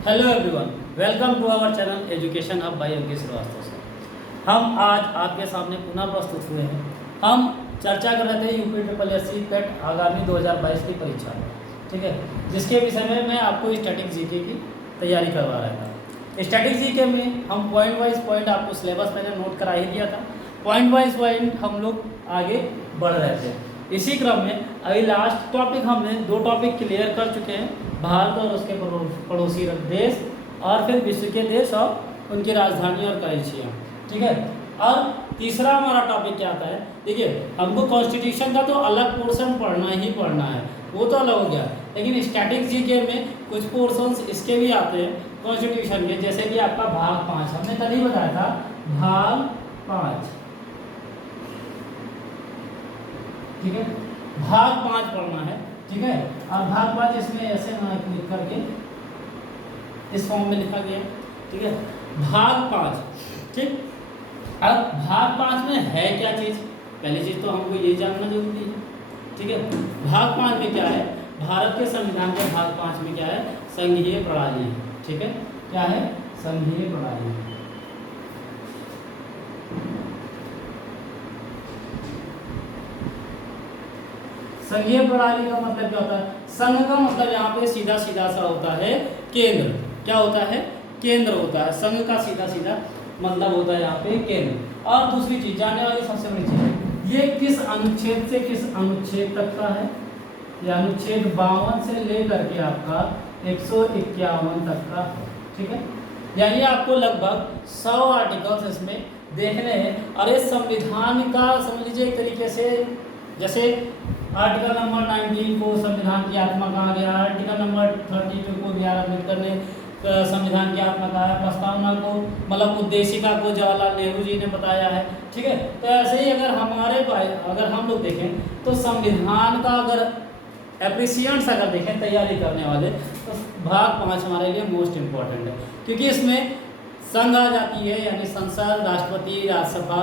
Hello everyone, welcome to our channel education hub by Ankit Shrivastava sir. हम आज आपके सामने पुनः प्रस्तुत हुए हैं। हम चर्चा कर रहे थे यूपी ट्रिपल एस सी पेट आगामी 2022 की परीक्षा में, ठीक है, जिसके विषय में मैं आपको स्टैटिक जीके की तैयारी करवा रहा था। स्टैटिक जीके में हम पॉइंट वाइज पॉइंट आपको सिलेबस मैंने नोट करा ही दिया था। पॉइंट वाइज पॉइंट हम लोग आगे बढ़ रहे थे। इसी क्रम में अभी लास्ट टॉपिक हमने 2 टॉपिक क्लियर कर चुके हैं, भारत और उसके पड़ोसी देश और फिर विश्व के देश और उनकी राजधानी और करेंसियाँ, ठीक है। और तीसरा हमारा क्या आता है, देखिए हमको कॉन्स्टिट्यूशन का तो अलग पोर्शन पढ़ना ही पढ़ना है, वो तो अलग हो गया, लेकिन स्टैटिक जीके में कुछ पोर्शंस इसके भी आते हैं कॉन्स्टिट्यूशन के, जैसे कि आपका भाग 5 हमने तभी बताया था, भाग 5, ठीक है, भाग 5 पढ़ना है, ठीक है। और भाग 5 इसमें ऐसे ना क्लिक करके इस फॉर्म में लिखा गया, ठीक है, भाग 5, ठीक। अब भाग 5 में है क्या चीज़, पहली चीज़ तो हमको ये जानना जरूरी है, ठीक है। भाग 5 में क्या है, भारत के संविधान के भाग 5 में क्या है, संघीय प्रणाली है, ठीक है, क्या है, संघीय प्रणाली। संघीय प्रणाली का मतलब क्या होता है, संघ का मतलब यहाँ पे सीधा सीधा सा होता है केंद्र, क्या होता है, केंद्र होता है, संघ का सीधा सीधा मतलब होता है यहाँ पे केंद्र। और दूसरी चीज जानने वाली सबसे बड़ी चीज, ये किस अनुच्छेद से किस अनुच्छेद तक का है, ये अनुच्छेद 52 से लेकर के आपका 151 तक का, ठीक है। यानी आपको लगभग 100 आर्टिकल्स इसमें देखने हैं। और इस संविधान का समझ लीजिए एक तरीके से, जैसे आर्टिकल नंबर 19 को संविधान की आत्मा कहा गया, आर्टिकल नंबर 32 को बी आर अम्बेडकर ने संविधान की आत्मा कहा है, प्रस्तावना को मतलब उद्देशिका को जवाहरलाल नेहरू जी ने बताया है, ठीक है। तो ऐसे ही अगर हम लोग देखें तो संविधान का अगर एप्रिसिएंट्स अगर देखें तैयारी करने वाले, तो भाग 5 हमारे लिए मोस्ट इम्पॉर्टेंट है, क्योंकि इसमें संघ आ जाती है, यानी संसद, राष्ट्रपति, राज्यसभा,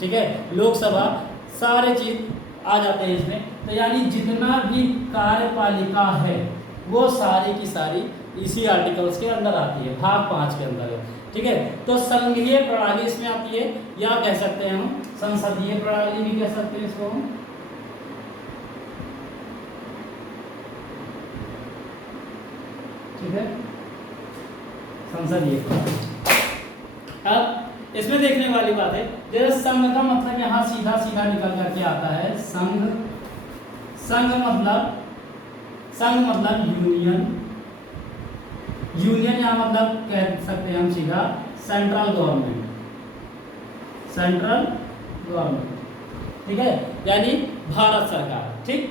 ठीक है, लोकसभा, सारे चीज आ जाते हैं इसमें। तो यानी जितना भी कार्यपालिका है वो सारी की सारी इसी आर्टिकल्स के अंदर आती है, भाग 5 के अंदर है, ठीक है। तो संघीय प्रणाली इसमें आती है, या कह सकते हैं हम संसदीय प्रणाली भी कह सकते हैं इसको हम, ठीक है, संसदीय प्रणाली। अब इसमें देखने वाली बात है, जैसे संघ का मतलब यहाँ सीधा सीधा निकल करके आता है, संघ मतलब यूनियन, यहाँ मतलब कह सकते हैं हम सीधा सेंट्रल गवर्नमेंट, ठीक है, यानी भारत सरकार, ठीक।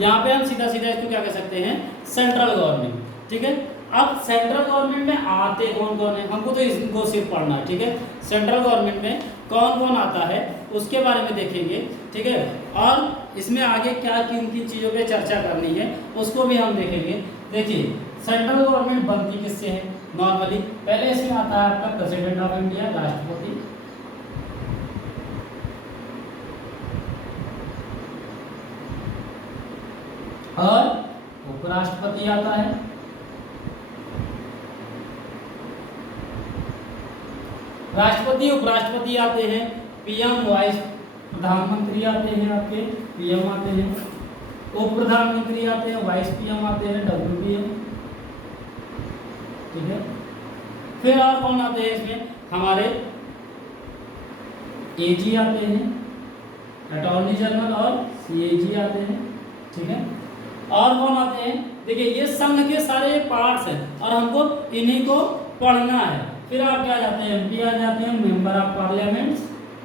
यहाँ पे हम सीधा सीधा इसको क्या कह सकते हैं, सेंट्रल गवर्नमेंट, ठीक है। अब सेंट्रल गवर्नमेंट में आते कौन कौन है, हमको तो इनको सिर्फ पढ़ना है, ठीक है। सेंट्रल गवर्नमेंट में कौन कौन आता है उसके बारे में देखेंगे, ठीक है। और इसमें आगे क्या किन किन चीज़ों पे चर्चा करनी है उसको भी हम देखेंगे। देखिए सेंट्रल गवर्नमेंट बनती किससे है, नॉर्मली पहले इसमें आता है आपका प्रेसिडेंट ऑफ इंडिया, राष्ट्रपति, और उपराष्ट्रपति आता है, राष्ट्रपति उपराष्ट्रपति आते हैं, पीएम वाइस प्रधानमंत्री आते हैं, आपके पीएम आते हैं, उप प्रधानमंत्री आते हैं, वाइस पीएम आते हैं, डब्ल्यूपीएम, ठीक है। फिर और कौन आते हैं इसमें, हमारे एजी आते हैं, अटॉर्नी जनरल और सीएजी आते हैं, ठीक है। और कौन आते हैं, देखिए ये संघ के सारे पार्ट्स हैं और हमको इन्हीं को पढ़ना है। फिर आप क्या जाते हैं, एमपी आ जाते हैं, मेंबर ऑफ पार्लियामेंट,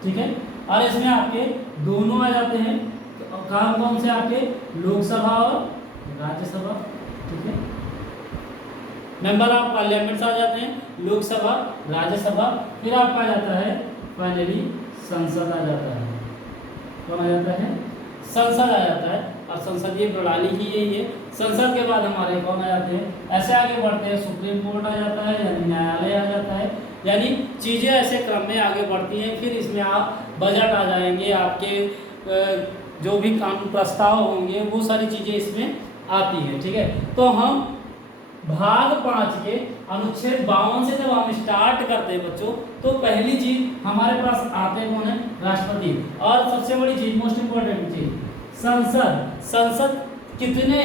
ठीक है। और इसमें आपके दोनों आ जाते हैं, तो काम कौन से आपके, लोकसभा और राज्यसभा, ठीक है। मेंबर ऑफ पार्लियामेंट आ जाते हैं, लोकसभा, राज्यसभा। फिर आपका आ जाता है फाइनली संसद आ जाता है, कौन आ जाता है, संसद आ जाता है। और संसदीय प्रणाली ही यही है। संसद के बाद हमारे कौन आ जाते हैं, ऐसे आगे बढ़ते हैं, सुप्रीम कोर्ट आ जाता है, यानी न्यायालय आ जाता है, यानी चीज़ें ऐसे क्रम में आगे बढ़ती हैं। फिर इसमें आप बजट आ जाएंगे, आपके जो भी कानून प्रस्ताव होंगे वो सारी चीज़ें इसमें आती हैं, ठीक है। तो हम भाग 5 के अनुच्छेद 52 से जब हम स्टार्ट करते हैं बच्चों, तो पहली चीज हमारे पास आते कौन है? राष्ट्रपति। और सबसे बड़ी चीज, मोस्ट इंपोर्टेंट चीज, संसद। संसद कितने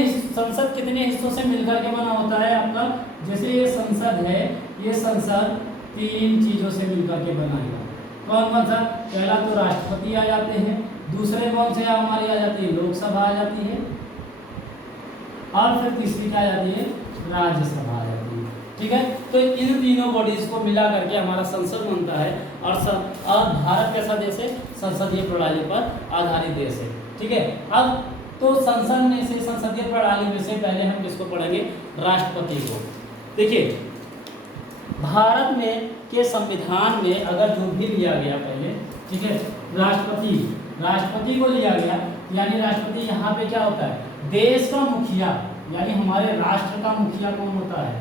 हिस्सों से मिलकर के बना होता है आपका? जैसे ये संसद है, ये संसद 3 चीजों से मिलकर के बना है। कौन कौन सा? पहला तो राष्ट्रपति आ जाते हैं, दूसरे कौन से हमारी आ जाती है? लोकसभा आ जाती है, और फिर तीसरी क्या आ जाती है? राज्यसभा आ जाती है। ठीक है, तो इन तीनों बॉडीज को मिला करके हमारा संसद बनता है। और भारत कैसा देश है? संसदीय प्रणाली पर आधारित देश है। ठीक है, अब तो संसद में से, संसदीय प्रणाली में से पहले हम किसको पढ़ेंगे? राष्ट्रपति को। देखिए, भारत में के संविधान में अगर जो भी लिया गया पहले, ठीक है, राष्ट्रपति को लिया गया, यानी राष्ट्रपति यहाँ पे क्या होता है? देश का मुखिया, यानी हमारे राष्ट्र का मुखिया कौन होता है?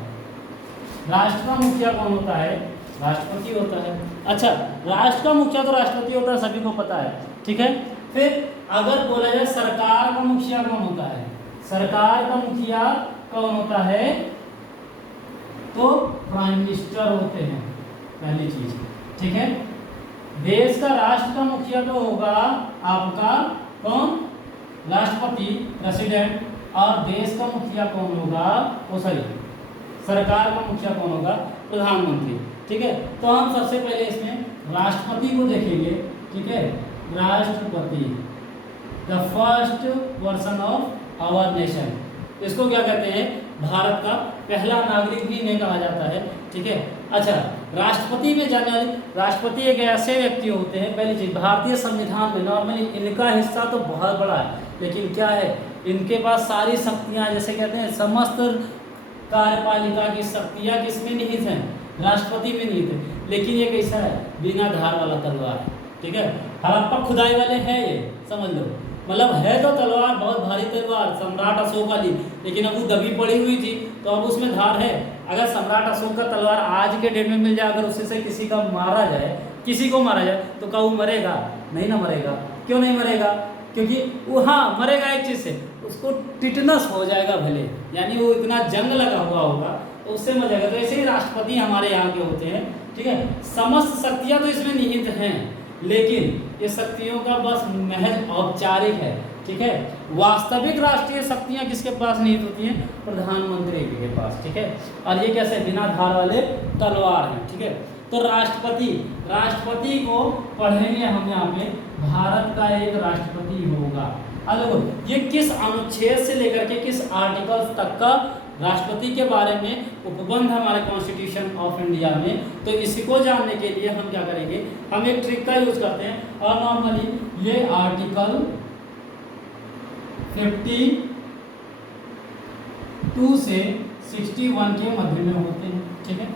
राष्ट्र का मुखिया कौन होता है? राष्ट्रपति होता है। अच्छा, राष्ट्र का मुखिया तो राष्ट्रपति होता है, सभी को पता है। ठीक है, फिर अगर बोला जाए सरकार का मुखिया कौन होता है? सरकार का मुखिया कौन होता है? तो प्राइम मिनिस्टर होते हैं, पहली चीज। ठीक है, देश का राष्ट्र का मुखिया तो होगा आपका कौन? राष्ट्रपति, प्रेसिडेंट। और देश का मुखिया कौन होगा? सरकार का मुखिया कौन होगा? प्रधानमंत्री। ठीक है, तो हम सबसे पहले इसमें राष्ट्रपति को देखेंगे। ठीक है, राष्ट्रपति, the first person of our nation. इसको क्या कहते हैं? भारत का पहला नागरिक भी इन्हें कहा जाता है। ठीक है, अच्छा, राष्ट्रपति में जनरली राष्ट्रपति एक ऐसे व्यक्ति होते हैं, पहली चीज, भारतीय संविधान में नॉर्मली इनका हिस्सा तो बहुत बड़ा है, लेकिन क्या है, इनके पास सारी शक्तियां, जैसे कहते हैं समस्त कार्यपालिका की शक्तियां किसमें निहित हैं? राष्ट्रपति में निहित है। लेकिन ये कैसा है? बिना धार वाला तलवार है। ठीक है, हड़प्पा खुदाई वाले हैं ये, समझ लो। मतलब है तो तलवार, बहुत भारी तलवार, सम्राट अशोक वाली, लेकिन अब वो दबी पड़ी हुई थी, तो अब उसमें धार है। अगर सम्राट अशोक का तलवार आज के डेट में मिल जाए, अगर उसी से किसी को मारा जाए, तो क्या वो मरेगा? नहीं ना मरेगा। क्यों नहीं मरेगा? क्योंकि वो, हाँ, मरेगा एक चीज़ से, उसको टिटनस हो जाएगा भले, यानी वो इतना जंग लगा हुआ होगा तो उससे मर जाएगा। तो ऐसे ही राष्ट्रपति हमारे यहाँ के होते हैं। ठीक है, समस्त शक्तियाँ तो इसमें निहित हैं, लेकिन ये शक्तियों का बस महज औपचारिक है। ठीक है, वास्तविक राष्ट्रीय शक्तियाँ किसके पास निहित होती हैं? प्रधानमंत्री के पास। ठीक है, और ये कैसे? बिना धार वाले तलवार हैं। ठीक है, तो राष्ट्रपति को पढ़ेंगे हम यहाँ पे। भारत का एक राष्ट्रपति होगा। अब देखो, ये किस अनुच्छेद से लेकर के किस आर्टिकल तक का राष्ट्रपति के बारे में उपबंध हमारे कॉन्स्टिट्यूशन ऑफ इंडिया में, तो इसको जानने के लिए हम क्या करेंगे? हम एक ट्रिक का यूज करते हैं, और नॉर्मली ये आर्टिकल 52 से 61 के मध्य में होते हैं। ठीक है,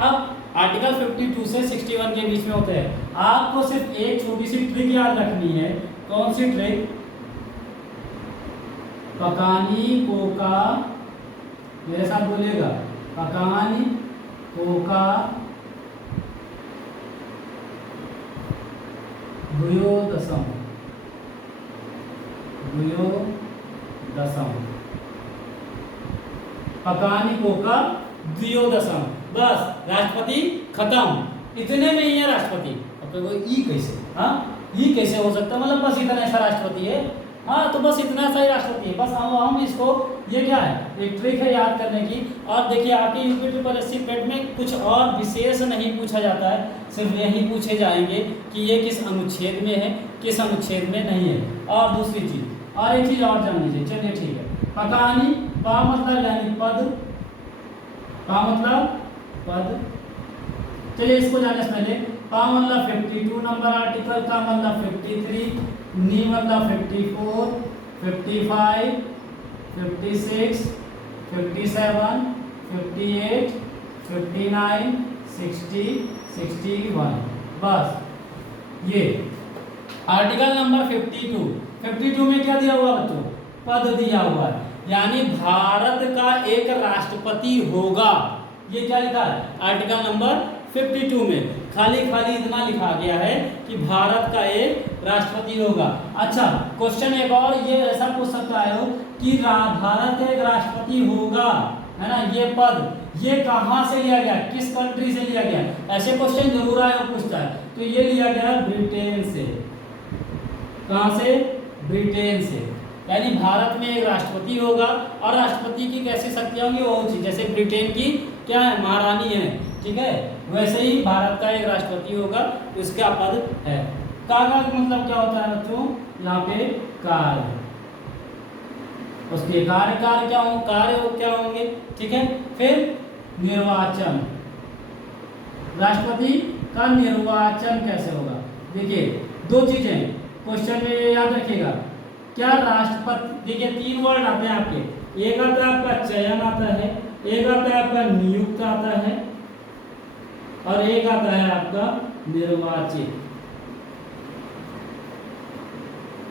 अब आर्टिकल 52 से 61 के बीच में होते हैं। आपको सिर्फ एक छोटी सी ट्रिक याद रखनी है। कौन सी ट्रिक? पकानी कोका, मेरे साथ बोलिएगा, पकानी कोका द्वयोदशम, पकानी कोका द्वयोदशम, बस राष्ट्रपति खत्म। इतने में ही है राष्ट्रपति। अब तो ई कैसे? हाँ, ई कैसे हो सकता है? मतलब बस इतना ऐसा राष्ट्रपति है। हाँ, तो बस इतना सा ही राष्ट्रपति है। बस हम इसको, ये क्या है? एक ट्रिक है याद करने की। और देखिए, आपके यूपी ट्रिपल एससी पेट में कुछ और विशेष नहीं पूछा जाता है, सिर्फ यही पूछे जाएंगे कि ये किस अनुच्छेद में है, किस अनुच्छेद में नहीं है। और दूसरी चीज, और एक चीज और जान लीजिए। चलिए ठीक है, पकानी, पा मतलब यानी पद, पा मतलब पद। चलिए इसको जाने से पहले, पा मतलब 52 नंबर आर्टिकल, का मतलब 53, नी मतलब 54, 55, 56, 57, 58, 59, 60, 61। बस ये आर्टिकल नंबर 52 में क्या दिया हुआ बच्चों? पद दिया हुआ है, यानी भारत का एक राष्ट्रपति होगा। ये क्या लिखा है? आर्टिकल नंबर 52 में खाली इतना लिखा गया है कि भारत का एक राष्ट्रपति होगा। अच्छा, क्वेश्चन एक और ये ऐसा पूछ सकता है कि भारत का एक राष्ट्रपति होगा, है ना, ये पद ये कहाँ से लिया गया, किस कंट्री से लिया गया, ऐसे क्वेश्चन जरूर आया पूछता है। तो ये लिया गया ब्रिटेन से। कहाँ से, ब्रिटेन से। यानी भारत में एक राष्ट्रपति होगा और राष्ट्रपति की कैसी शक्तियां होंगी, वो चीज जैसे ब्रिटेन की क्या है, महारानी है, ठीक है, वैसे ही भारत का एक राष्ट्रपति होगा, उसका पद है। कार्य का मतलब क्या होता है बच्चों, यहाँ पे कार्य, उसके कार्य क्या होंगे, कार्य क्या होंगे, ठीक है। फिर निर्वाचन, राष्ट्रपति का निर्वाचन कैसे होगा। देखिए दो चीजें क्वेश्चन में याद रखिएगा, क्या राष्ट्रपति, देखिए 3 वर्ड आते हैं आपके, एक आता है आपका चयन आता है, एक आता है आपका नियुक्त आता है, और एक आता है आपका निर्वाचित,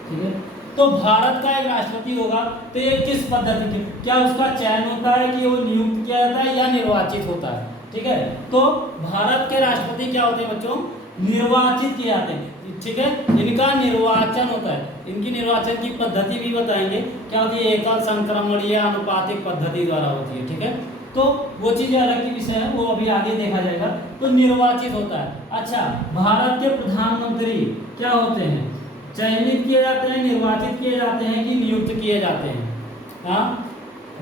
ठीक है। तो भारत का एक राष्ट्रपति होगा तो ये किस पद्धति के, क्या उसका चयन होता है कि वो नियुक्त किया जाता है या निर्वाचित होता है, ठीक है। तो भारत के राष्ट्रपति क्या होते हैं बच्चों, निर्वाचित किए जाते हैं, ठीक है, इनका निर्वाचन होता है। इनकी निर्वाचन की पद्धति भी बताएंगे क्या होती है, एकल, संक्रमण या अनुपातिक पद्धति द्वारा होती है, ठीक है। तो वो चीजें अलग की विषय है, वो अभी आगे देखा जाएगा। तो निर्वाचित होता है। अच्छा, भारत के प्रधानमंत्री क्या होते हैं, चयनित किए जाते हैं, निर्वाचित किए जाते हैं कि नियुक्त किए जाते हैं। हाँ,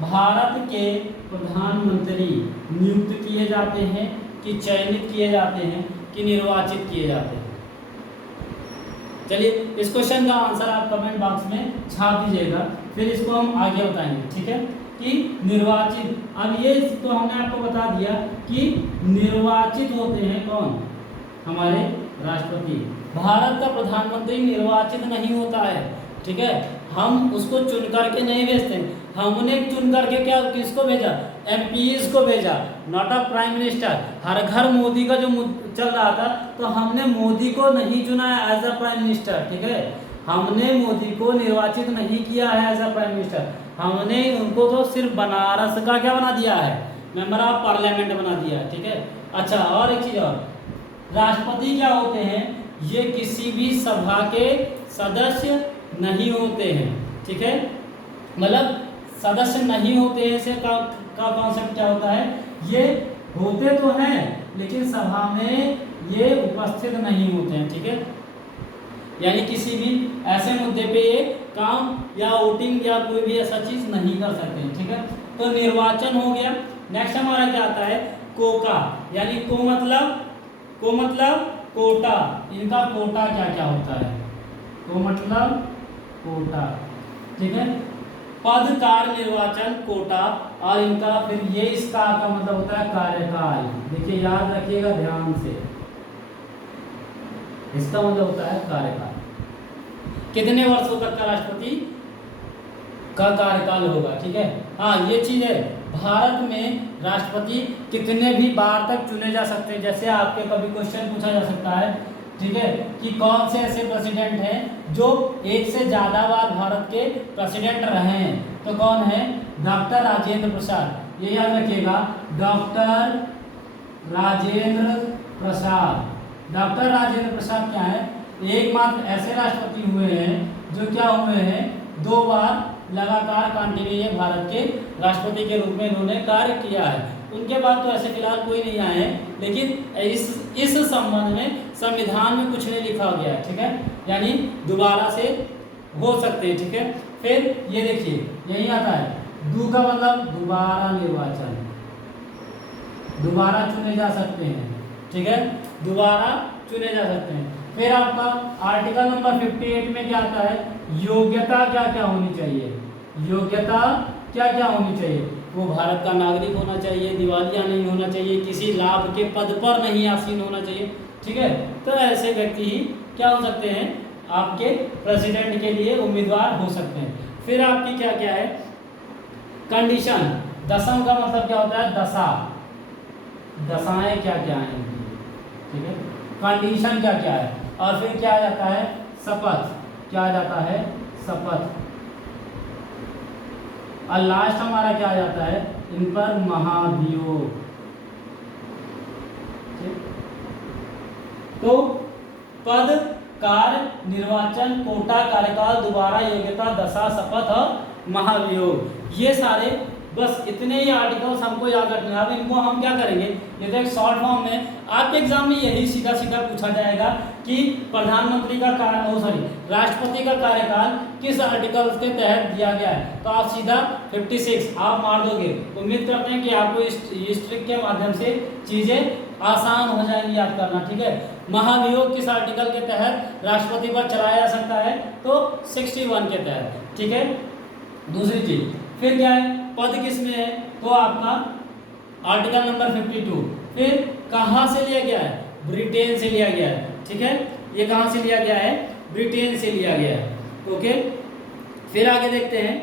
भारत के प्रधानमंत्री नियुक्त किए जाते हैं कि चयनित किए जाते हैं कि निर्वाचित किए जाते हैं। चलिए इस क्वेश्चन का आंसर आप कमेंट बॉक्स में छाप दीजिएगा, फिर इसको हम आगे बताएंगे, ठीक है, कि निर्वाचित। अब ये तो हमने आपको बता दिया कि निर्वाचित होते हैं कौन, हमारे राष्ट्रपति। भारत का प्रधानमंत्री निर्वाचित नहीं होता है, ठीक है, हम उसको चुन करके नहीं भेजते, हमने चुन करके क्या किसको भेजा, एमपीज को भेजा, नॉट अ प्राइम मिनिस्टर। हर घर मोदी का जो चल रहा था, तो हमने मोदी को नहीं चुना है एज अ प्राइम मिनिस्टर, ठीक है, हमने मोदी को निर्वाचित नहीं किया है एज अ प्राइम मिनिस्टर, हमने उनको तो सिर्फ बनारस का क्या बना दिया है, मेंबर ऑफ पार्लियामेंट बना दिया है, ठीक है। अच्छा, और एक चीज और, राष्ट्रपति क्या होते हैं, ये किसी भी सभा के सदस्य नहीं होते हैं, ठीक है, मतलब सदस्य नहीं होते हैं, से का कॉन्सेप्ट क्या होता है, ये होते तो हैं लेकिन सभा में ये उपस्थित नहीं होते हैं, ठीक है। यानी किसी भी ऐसे मुद्दे पे ये काम या वोटिंग या कोई भी ऐसा चीज नहीं कर सकते हैं, ठीक है। तो निर्वाचन हो गया। नेक्स्ट हमारा क्या आता है, कोका, यानी को मतलब कोटा, इनका कोटा क्या क्या होता है, को मतलब कोटा, ठीक है, पद, कार्य, निर्वाचन, कोटा, और इनका फिर ये इसका का मतलब होता है कार्यकाल। देखिए याद रखिएगा ध्यान से, इसका मतलब होता है कार्यकाल, कितने वर्षों तक का राष्ट्रपति का कार्यकाल होगा, ठीक है। हाँ, ये चीज है, भारत में राष्ट्रपति कितने भी बार तक चुने जा सकते हैं। जैसे आपके कभी क्वेश्चन पूछा जा सकता है, ठीक है, कि कौन से ऐसे प्रेसिडेंट हैं जो एक से ज़्यादा बार भारत के प्रेसिडेंट रहे हैं, तो कौन है, डॉक्टर राजेंद्र प्रसाद। ये याद रखिएगा, डॉक्टर राजेंद्र प्रसाद। डॉक्टर राजेंद्र प्रसाद क्या है, एकमात्र ऐसे राष्ट्रपति हुए हैं जो क्या हुए हैं, 2 बार लगातार कंटिन्यू भारत के राष्ट्रपति के रूप में इन्होंने कार्य किया है। उनके बाद तो ऐसे फिलहाल कोई नहीं आए हैं, लेकिन इस संबंध में संविधान में कुछ नहीं लिखा गया है, ठीक है, यानी दोबारा से हो सकते हैं, ठीक है। फिर ये देखिए यही आता है, दू का मतलब दोबारा निर्वाचन, दोबारा चुने जा सकते हैं, ठीक है, दोबारा चुने जा सकते हैं। फिर आपका आर्टिकल नंबर 58 में क्या आता है, योग्यता क्या क्या होनी चाहिए, योग्यता क्या क्या होनी चाहिए, वो भारत का नागरिक होना चाहिए, दिवालिया नहीं होना चाहिए, किसी लाभ के पद पर नहीं आसीन होना चाहिए, ठीक है। तो ऐसे व्यक्ति ही क्या हो सकते हैं, आपके प्रेसिडेंट के लिए उम्मीदवार हो सकते हैं। फिर आपकी क्या क्या है, कंडीशन, दशम का मतलब क्या होता है, दशा, दशाएं क्या क्या हैं, ठीक है, कंडीशन क्या क्या है, और फिर क्या आ जाता है, शपथ, क्या आ जाता है, शपथ, और लास्ट हमारा क्या आ जाता है, इन पर महाभियोग। तो पद, कार्य, निर्वाचन, कोटा, कार्यकाल, दोबारा, योग्यता, दशा, शपथ और महाभियोग, ये सारे बस इतने ही आर्टिकल्स हमको याद रखने हैं। अब इनको हम क्या करेंगे, ये तो एक शॉर्ट फॉर्म में आपके एग्जाम में यही सीधा सीधा पूछा जाएगा कि प्रधानमंत्री का राष्ट्रपति का कार्यकाल किस आर्टिकल के तहत दिया गया है। तो आप सीधा 56 आप मार दोगे। उम्मीद करते हैं कि आपको इस ट्रिक के माध्यम से चीजें आसान हो जाएंगी याद करना, ठीक है। महाभियोग किस आर्टिकल के तहत राष्ट्रपति पर चलाया जा सकता है, तो 61 के तहत, ठीक है। दूसरी चीज फिर क्या है, पद किस में है, तो आपका आर्टिकल नंबर 52। फिर कहाँ से लिया गया है, ब्रिटेन से लिया गया है, ठीक है। ये कहाँ से लिया गया है, ब्रिटेन से लिया गया है, ओके। फिर आगे देखते हैं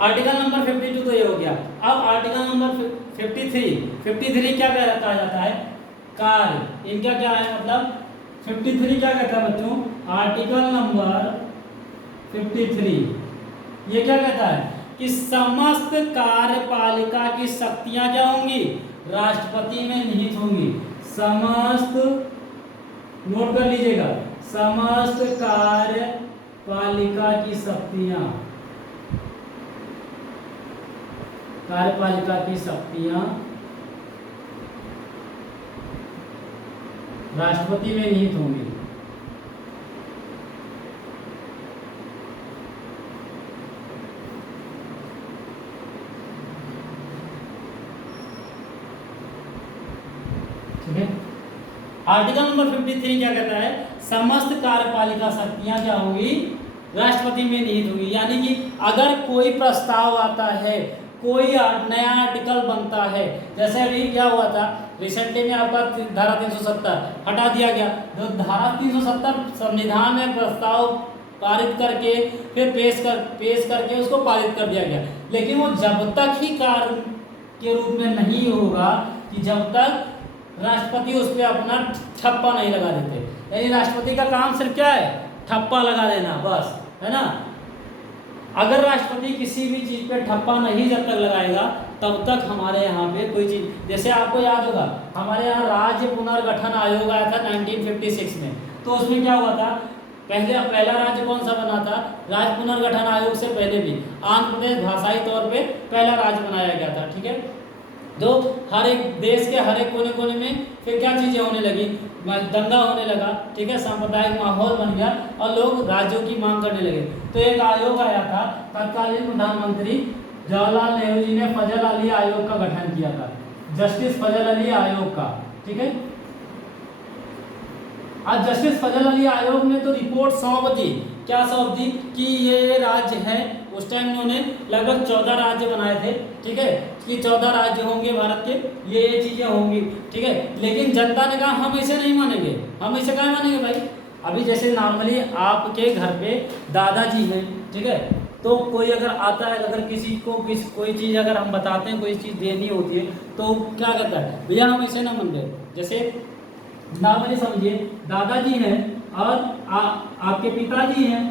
आर्टिकल नंबर 52 तो ये हो गया। अब आर्टिकल नंबर 53 क्या कहा जाता है, कार्य। इनका क्या है मतलब 53 क्या कहता है बच्चों, आर्टिकल नंबर 53 ये क्या कहता है कि समस्त कार्यपालिका की शक्तियां क्या होंगी, राष्ट्रपति में निहित होंगी। समस्त, नोट कर लीजिएगा, समस्त कार्यपालिका की शक्तियां, कार्यपालिका की शक्तियां राष्ट्रपति में निहित होंगी। ठीक है। आर्टिकल नंबर 53 क्या कहता है, समस्त कार्यपालिका शक्तियां क्या होंगी, राष्ट्रपति में निहित होंगी। यानी कि अगर कोई प्रस्ताव आता है, कोई नया आर्टिकल बनता है, जैसे अभी क्या हुआ था रिसेंटली में आपका धारा 370 हटा दिया गया। तो धारा 370 संविधान में प्रस्ताव पारित करके फिर पेश करके उसको पारित कर दिया गया। लेकिन वो जब तक ही कार्य के रूप में नहीं होगा कि जब तक राष्ट्रपति उस पर अपना ठप्पा नहीं लगा देते। यानी राष्ट्रपति का काम सिर्फ क्या है, ठप्पा लगा देना, बस, है ना। अगर राष्ट्रपति किसी भी चीज पे ठप्पा नहीं जब तक लगाएगा तब तक हमारे यहाँ पे कोई चीज, जैसे आपको याद होगा हमारे यहाँ राज्य पुनर्गठन आयोग आया था 1956 में। तो उसमें क्या हुआ था, पहला राज्य कौन सा बना था, राज्य पुनर्गठन आयोग से पहले भी आंध्र प्रदेश भाषाई तौर पे पहला राज्य बनाया गया था, ठीक है। तो हर एक देश के हर एक कोने कोने में फिर क्या चीज़ें होने लगी, दंगा होने लगा, ठीक है, सांप्रदायिक माहौल बन गया और लोग राज्यों की मांग करने लगे। तो एक आयोग आया था, तत्कालीन प्रधानमंत्री जवाहरलाल नेहरू जी ने फजल अली आयोग का गठन किया था, जस्टिस फजल अली आयोग का, ठीक है। आज जस्टिस फजल अली आयोग ने तो रिपोर्ट सौंप दी, क्या सौंप दी कि ये राज्य है। उस टाइम उन्होंने लगभग 14 राज्य बनाए थे, ठीक है, कि 14 राज्य होंगे भारत के, ये चीजें होंगी, ठीक है। लेकिन जनता ने कहा हम इसे नहीं मानेंगे, हम इसे क्या मानेंगे भाई। अभी जैसे नॉर्मली आपके घर पे दादाजी हैं, ठीक है, तो कोई अगर आता है, अगर किसी को कोई चीज़ अगर हम बताते हैं, कोई चीज़ देनी होती है तो क्या करता है, भैया हम इसे ना मान रहे। जैसे नॉर्मली समझिए दादाजी हैं और आपके पिताजी हैं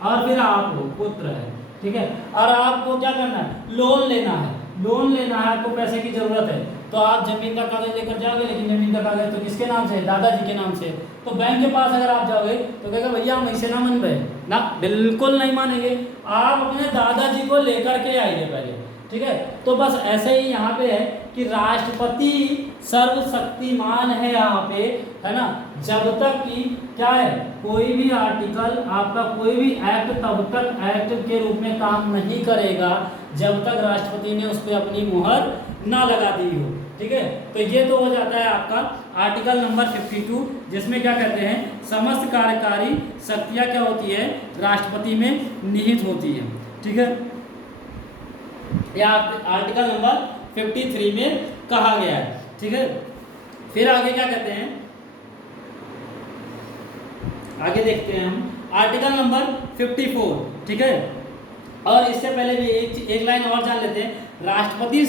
और फिर आप हो पुत्र है, ठीक है, और आपको क्या करना है, लोन लेना है, आपको पैसे की जरूरत है। तो आप जमीन का कागज लेकर जाओगे, लेकिन जमीन का कागज तो किसके नाम से है, दादाजी के नाम से। तो बैंक के पास अगर आप जाओगे तो कहेगा भैया हम इसे ना मान रहे ना, बिल्कुल नहीं मानेंगे। आप अपने दादाजी को लेकर के आइए पहले, ठीक है। तो बस ऐसे ही यहाँ पे है कि राष्ट्रपति सर्वशक्तिमान है यहाँ पे, है ना। जब तक कि क्या है, कोई भी आर्टिकल आपका, कोई भी एक्ट तब तक एक्ट के रूप में काम नहीं करेगा जब तक राष्ट्रपति ने उस पर अपनी मुहर ना लगा दी हो, ठीक है। तो ये तो हो जाता है आपका आर्टिकल नंबर 52, जिसमें क्या कहते हैं, समस्त कार्यकारी शक्तियाँ क्या होती है, राष्ट्रपति में निहित होती है, ठीक है। यह आर्टिकल नंबर 53 में कहा गया है, ठीक है। फिर आगे क्या कहते हैं, आगे देखते हैं हम आर्टिकल नंबर 54, ठीक है। और इससे पहले भी एक लाइन और जान लेते हैं। राष्ट्रपति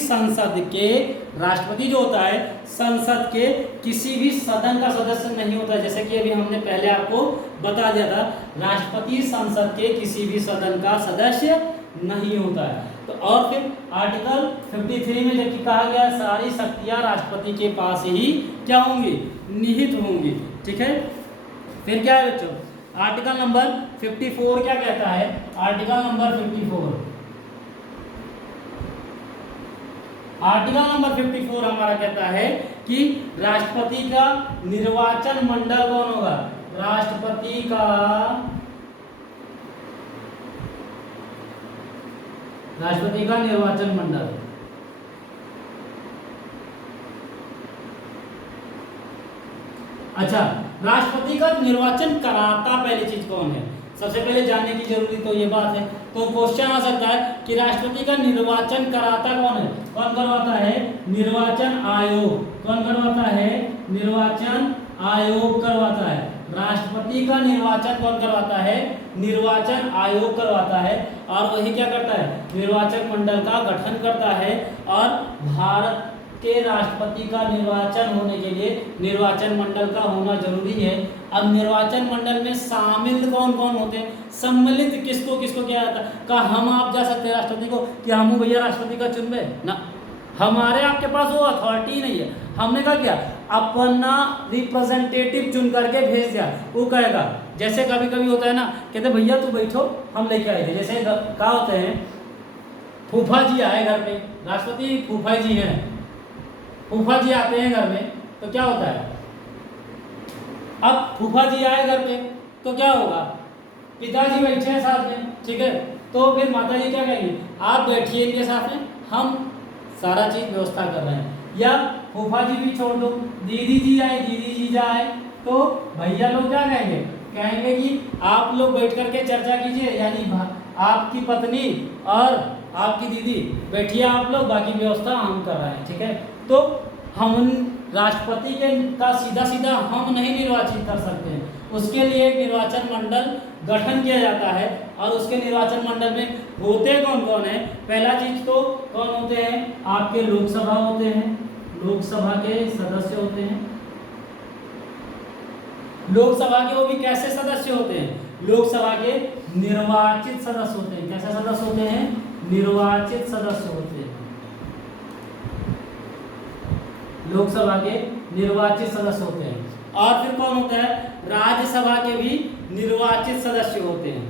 राष्ट्रपति जो होता है संसद के किसी भी सदन का सदस्य नहीं होता है। जैसे कि अभी हमने पहले आपको बता दिया था, राष्ट्रपति संसद के किसी भी सदन का सदस्य नहीं होता है। तो और फिर आर्टिकल 53 में जबकि कहा गया सारी शक्तियां राष्ट्रपति के पास ही क्या होंगी, निहित होंगी, ठीक है। फिर क्या है बच्चों, आर्टिकल नंबर 54 क्या कहता है, आर्टिकल नंबर 54 आर्टिकल नंबर 54 हमारा कहता है कि राष्ट्रपति का निर्वाचन मंडल कौन होगा? राष्ट्रपति का निर्वाचन मंडल। अच्छा, राष्ट्रपति का निर्वाचन कराता पहली चीज कौन है? सबसे पहले जानने की जरूरी तो ये बात है। तो क्वेश्चन आ सकता है कि राष्ट्रपति का निर्वाचन कराता कौन है? कौन करवाता है? निर्वाचन आयोग। कौन करवाता है? निर्वाचन आयोग करवाता है। राष्ट्रपति का निर्वाचन कौन करवाता है? निर्वाचन आयोग करवाता है। और वही क्या करता है? निर्वाचक मंडल का गठन करता है। और भारत के राष्ट्रपति का निर्वाचन होने के लिए निर्वाचन मंडल का होना जरूरी है। अब निर्वाचन मंडल में शामिल कौन कौन होते हैं? सम्मिलित किसको किसको किया जाता है? का हम आप जा सकते हैं राष्ट्रपति को कि हम भैया राष्ट्रपति का चुनबे ना, हमारे आपके पास वो अथॉरिटी नहीं है। हमने क्या किया? अपना रिप्रेजेंटेटिव चुन करके भेज दिया। वो कहेगा, जैसे कभी कभी होता है ना, कहते भैया तू बैठो हम लेके आए थे। जैसे क्या होते हैं, फूफा जी आए घर में, राष्ट्रपति फूफा जी हैं, फूफा जी आते हैं घर में, तो क्या होता है? अब फूफा जी आए घर पे तो क्या होगा? पिताजी बैठे हैं साथ में, ठीक है, तो फिर माता जी क्या कहेंगे? आप बैठिए इनके साथ में, हम सारा चीज व्यवस्था कर रहे हैं। या फूफा जी भी छोड़ दो, दीदी जी आए, दीदी जी जाए, तो भैया लोग क्या कहेंगे? कहेंगे कि आप लोग बैठ करके चर्चा कीजिए, यानी आपकी पत्नी और आपकी दीदी बैठिए आप लोग, बाकी व्यवस्था हम कर रहे हैं, ठीक है। तो हम राष्ट्रपति के का सीधा सीधा हम नहीं निर्वाचित कर सकते हैं, उसके लिए एक निर्वाचन मंडल गठन किया जाता है। और उसके निर्वाचन मंडल में होते कौन कौन है? पहला चीज तो कौन होते हैं? आपके लोकसभा होते हैं, लोकसभा के सदस्य होते हैं। लोकसभा के वो भी कैसे सदस्य होते हैं? लोकसभा के निर्वाचित सदस्य होते हैं। कैसे सदस्य होते हैं? निर्वाचित सदस्य होते हैं। लोकसभा के निर्वाचित सदस्य होते हैं। और फिर कौन होता है? राज्यसभा के भी निर्वाचित सदस्य होते हैं।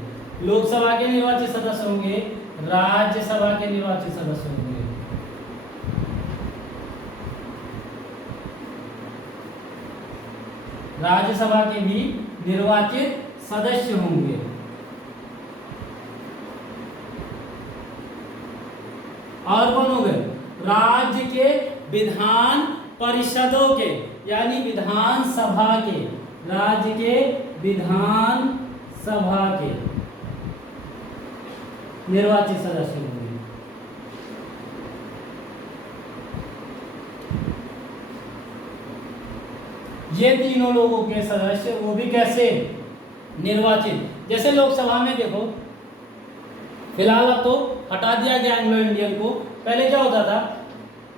लोकसभा के निर्वाचित सदस्य होंगे, राज्यसभा के निर्वाचित सदस्य होंगे। राज्यसभा के भी निर्वाचित सदस्य होंगे। और कौन होंगे? राज्य के विधान परिषदों के, यानी विधान सभा के, राज्य के विधान सभा के निर्वाचित सदस्य होंगे। ये तीनों लोगों के सदस्य, वो भी कैसे? निर्वाचित। जैसे लोकसभा में देखो, फिलहाल अब तो हटा दिया गया एंग्लो इंडियन को। पहले क्या होता था?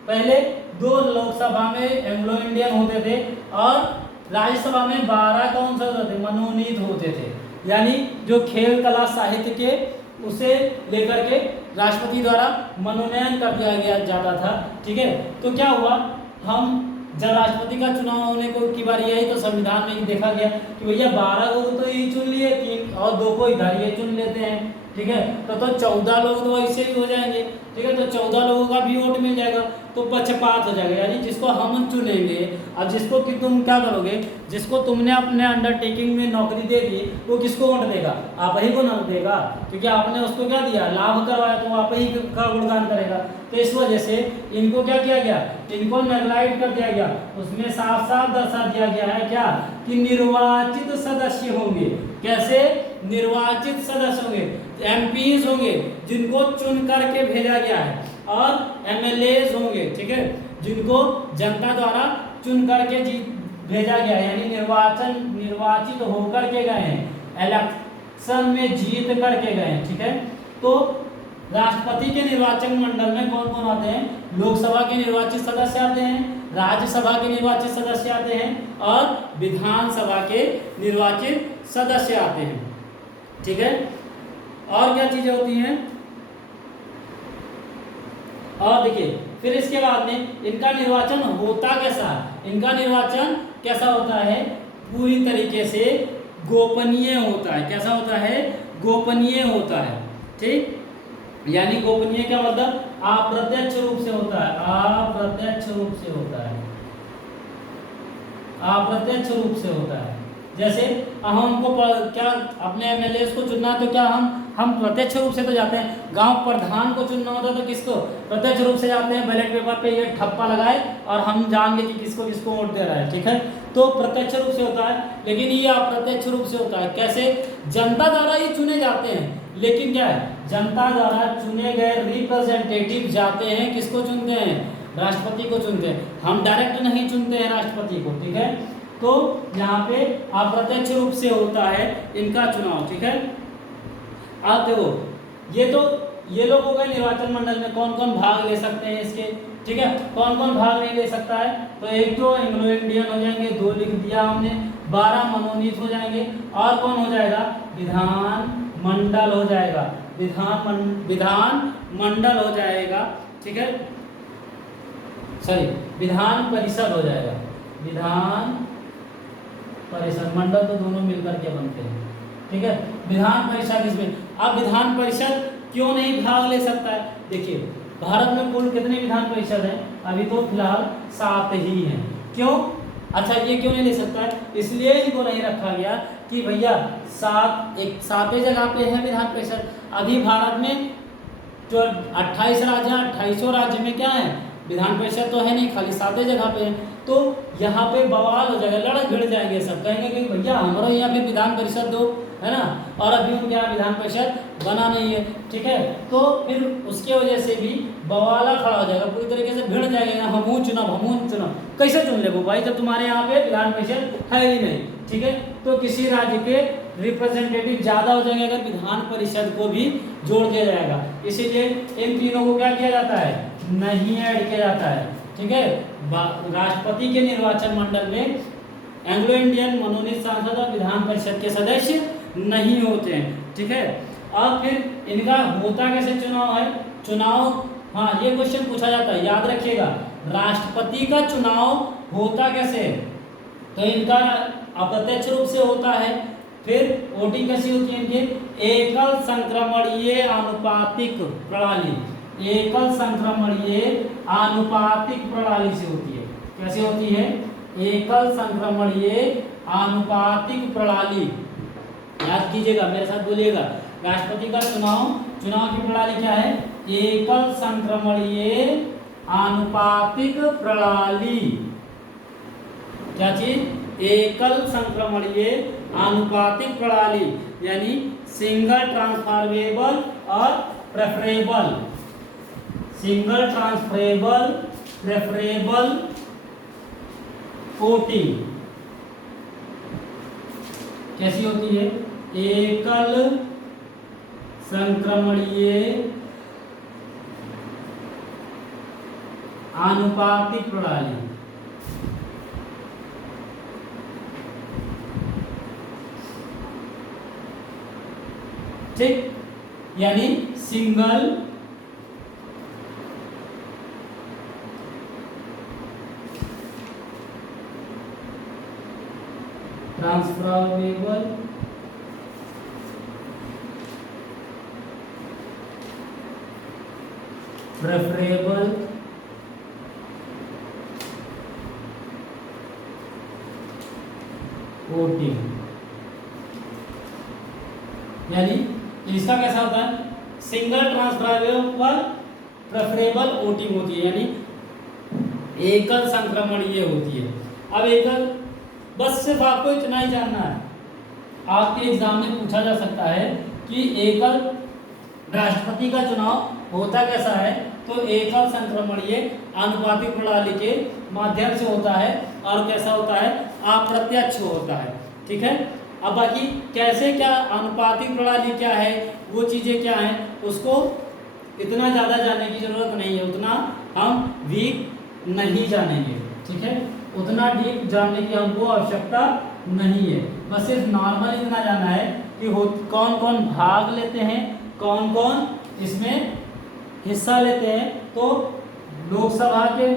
पहले 2 लोकसभा में एंग्लो इंडियन होते थे और राज्यसभा में 12 कौन सा होते थे? मनोनीत होते थे। यानी जो खेल कला साहित्य के, उसे लेकर के राष्ट्रपति द्वारा मनोनयन कर दिया गया जाता था, ठीक है। तो क्या हुआ? हम जब राष्ट्रपति का चुनाव होने को की बारी आई तो संविधान में देखा गया कि भैया 12 लोग तो ये चुन लिए, 3 और 2 को इधर ये चुन लेते हैं, ठीक है। तो 14 लोग तो ऐसे ही हो जाएंगे, ठीक है। तो 14 लोगों का भी वोट मिल जाएगा, तो पक्षपात हो जाएगा। यानी जिसको हम चुनेंगे, अब जिसको कि तुम क्या करोगे? जिसको तुमने अपने अंडरटेकिंग में नौकरी दे दी, वो किसको वोट देगा? आप ही को ना देगा, क्योंकि आपने उसको क्या दिया? लाभ करवाया, तो आप ही का गुणगान करेगा। तो इस वजह से इनको क्या किया गया? इनको नेगलाइट कर दिया गया। उसमें साफ साफ दर्शा दिया गया है क्या? कि निर्वाचित सदस्य होंगे। कैसे? निर्वाचित सदस्य होंगे, एमपीज होंगे जिनको चुन करके भेजा गया है, और एमएलएज होंगे, ठीक है, जिनको जनता द्वारा चुन करके भेजा गया है, यानी निर्वाचित होकर के गए हैं, इलेक्शन में जीत करके गए हैं, ठीक है। तो राष्ट्रपति के निर्वाचन मंडल में कौन कौन आते हैं? लोकसभा के निर्वाचित सदस्य आते हैं, राज्यसभा के निर्वाचित सदस्य आते हैं, और विधानसभा के निर्वाचित सदस्य आते हैं, ठीक है। और क्या चीजें होती हैं? और देखिए, फिर इसके बाद में इनका निर्वाचन होता कैसा है? इनका निर्वाचन कैसा होता है? पूरी तरीके से गोपनीय होता है। कैसा होता है? गोपनीय होता है, ठीक। यानी गोपनीय क्या मतलब? अप्रत्यक्ष रूप से होता है, अप्रत्यक्ष रूप से होता है, अप्रत्यक्ष रूप से होता है। जैसे हमको क्या अपने एमएलए को चुनना है तो क्या हम प्रत्यक्ष रूप से तो जाते हैं, गांव प्रधान को चुनना होता है तो किसको प्रत्यक्ष रूप से जाते हैं, बैलेट पेपर पे ये ठप्पा लगाए और हम जानेंगे कि किसको किसको वोट दे रहा है, ठीक है। तो प्रत्यक्ष रूप से होता है, लेकिन ये अप्रत्यक्ष रूप से होता है। कैसे? जनता द्वारा ही चुने जाते हैं, लेकिन क्या है, जनता द्वारा चुने गए रिप्रेजेंटेटिव जाते हैं, किसको चुनते हैं, राष्ट्रपति को चुनते हैं। हम डायरेक्ट नहीं चुनते हैं राष्ट्रपति को, ठीक है। तो यहाँ पे अप्रत्यक्ष रूप से होता है इनका चुनाव, ठीक है। आप देखो, ये लोग हो गए निर्वाचन मंडल में, कौन कौन भाग ले सकते हैं इसके, ठीक है। कौन कौन भाग नहीं ले सकता है, तो एक तो एंग्लो इंडियन हो जाएंगे, 2 लिख दिया हमने, 12 मनोनीत हो जाएंगे, और कौन हो जाएगा, विधान मंडल हो जाएगा, विधान मंडल हो जाएगा, ठीक है, सॉरी विधान परिषद हो जाएगा, विधान परिषद, मंडल तो दोनों मिलकर के बनते हैं, ठीक है। विधान परिषद इसमें, अब विधान परिषद क्यों नहीं भाग ले सकता है, देखिए भारत में कुल कितने विधान परिषद हैं, अभी तो फिलहाल 7 ही हैं। क्यों? अच्छा, ये क्यों नहीं ले सकता है, इसलिए इनको नहीं रखा गया कि भैया 7 जगह पे है विधान परिषद। अभी भारत में जो 28 राज्य हैं, 28 राज्य में क्या है, विधान परिषद तो है नहीं, खाली 7 जगह पे है। तो यहाँ पे बवाल हो जाएगा, लड़ाई भिड़ जाएंगे, सब कहेंगे कि भैया हमारे यहाँ पे विधान परिषद दो, है ना, और अभी उनके यहाँ विधान परिषद बना नहीं है, ठीक है। तो फिर उसके वजह से भी बवाला खड़ा हो जाएगा, पूरी तरीके से भिड़ जाएगा, हम चुनाव कैसे चुन ले वो भाई, जब तुम्हारे यहाँ पे विधान परिषद है ही नहीं, ठीक है। तो किसी राज्य के रिप्रेजेंटेटिव ज़्यादा हो जाएंगे अगर विधान परिषद को भी जोड़ दिया जाएगा, इसीलिए इन तीनों को क्या किया जाता है, नहीं ऐड किया जाता है, ठीक है। राष्ट्रपति के निर्वाचन मंडल में एंग्लो इंडियन मनोनीत सांसद और विधान परिषद के सदस्य नहीं होते हैं, ठीक है। अब फिर इनका होता कैसे चुनाव है, चुनाव, हाँ ये क्वेश्चन पूछा जाता है, याद रखिएगा, राष्ट्रपति का चुनाव होता कैसे, तो इनका अप्रत्यक्ष रूप से होता है। फिर वोटिंग कैसी होती है इनकी, एकल संक्रमणीय आनुपातिक प्रणाली, एकल संक्रमणीय आनुपातिक प्रणाली से होती है। कैसे होती है, एकल संक्रमणीय आनुपातिक प्रणाली, याद कीजिएगा, मेरे साथ बोलिएगा, राष्ट्रपति का चुनाव की प्रणाली क्या है, एकल संक्रमणीय आनुपातिक प्रणाली, क्या चीज, एकल संक्रमणीय आनुपातिक प्रणाली, यानी सिंगल ट्रांसफरेबल और preferable, single transferable preferable voting कैसी होती है, एकल संक्रमणीय आनुपातिक प्रणाली, ठीक, यानी सिंगल ट्रांसफरेबल प्रेफरेबल वोटिंग, यानी इसका कैसा होता है, सिंगल ट्रांसफरेबल प्रेफरेबल वोटिंग होती है, यानी एकल संक्रमणीय होती है। अब एकल, बस सिर्फ आपको इतना ही जानना है, आपके एग्जाम में पूछा जा सकता है कि एकल राष्ट्रपति का चुनाव होता कैसा है, तो एकल संक्रमणीय आनुपातिक प्रणाली के माध्यम से होता है, और कैसा होता है, अप्रत्यक्ष होता है, ठीक है। अब बाकी कैसे, क्या अनुपातिक प्रणाली क्या है, वो चीज़ें क्या हैं, उसको इतना ज़्यादा जानने की जरूरत नहीं है, उतना हम वीक नहीं जानेंगे, ठीक है, उतना डीप जानने की हमको आवश्यकता नहीं है। बस सिर्फ नॉर्मल इतना जानना है कि कौन कौन भाग लेते हैं, कौन कौन इसमें हिस्सा लेते हैं। तो लोकसभा के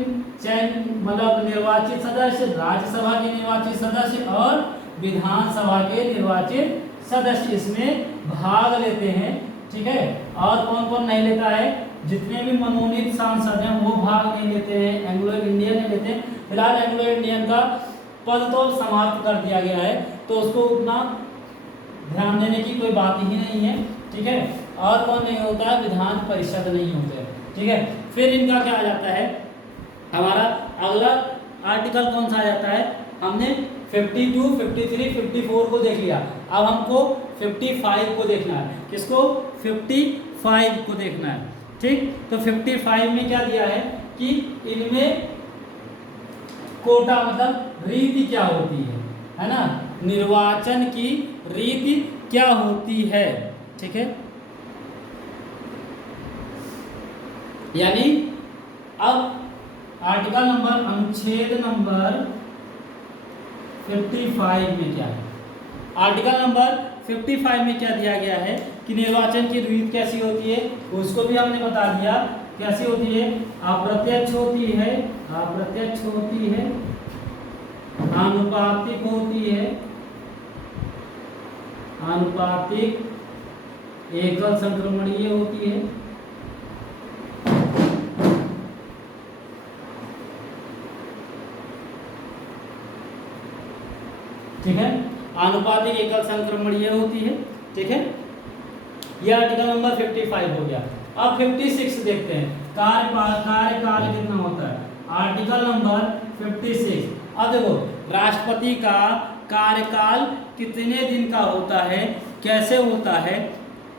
मतलब निर्वाचित सदस्य, राज्यसभा के निर्वाचित सदस्य और विधानसभा के निर्वाचित सदस्य इसमें भाग लेते हैं, ठीक है। और कौन कौन नहीं लेता है, जितने भी मनोनीत सांसद हैं वो भाग नहीं लेते हैं, एंग्लो इंडियन नहीं लेते हैं। फिलहाल एंग्लो इंडियन का पद तो समाप्त कर दिया गया है, तो उसको उतना ध्यान देने की कोई बात ही नहीं है, ठीक है। और कौन नहीं होता है, विधान परिषद नहीं होते, ठीक है। फिर इनका क्या आ जाता है, हमारा अगला आर्टिकल कौन सा आ जाता है, हमने 52, 53, 54 को देख लिया। अब हमको 55 को देखना है। किसको? 55 को देखना है, ठीक। तो 55 में क्या दिया है कि इनमें कोटा मतलब रीति क्या होती है ना, निर्वाचन की रीति क्या होती है, ठीक है। यानी अब आर्टिकल नंबर, अनुच्छेद नंबर 55 में क्या है, आर्टिकल नंबर 55 में क्या दिया गया है कि निर्वाचन की रीत कैसी होती है, उसको भी हमने बता दिया कैसी होती है। अप्रत्यक्ष होती है, अप्रत्यक्ष होती है, आनुपातिक होती है, आनुपातिक, एकल संक्रमणीय होती है, ठीक है। आनुपातिक एकल संक्रमणीय होती है, ठीक है। यह आर्टिकल नंबर 55 हो गया। अब 56 देखते हैं, कार्यकाल कितना होता है, आर्टिकल नंबर 56। अब देखो राष्ट्रपति का कार्यकाल कितने दिन का होता है, कैसे होता है,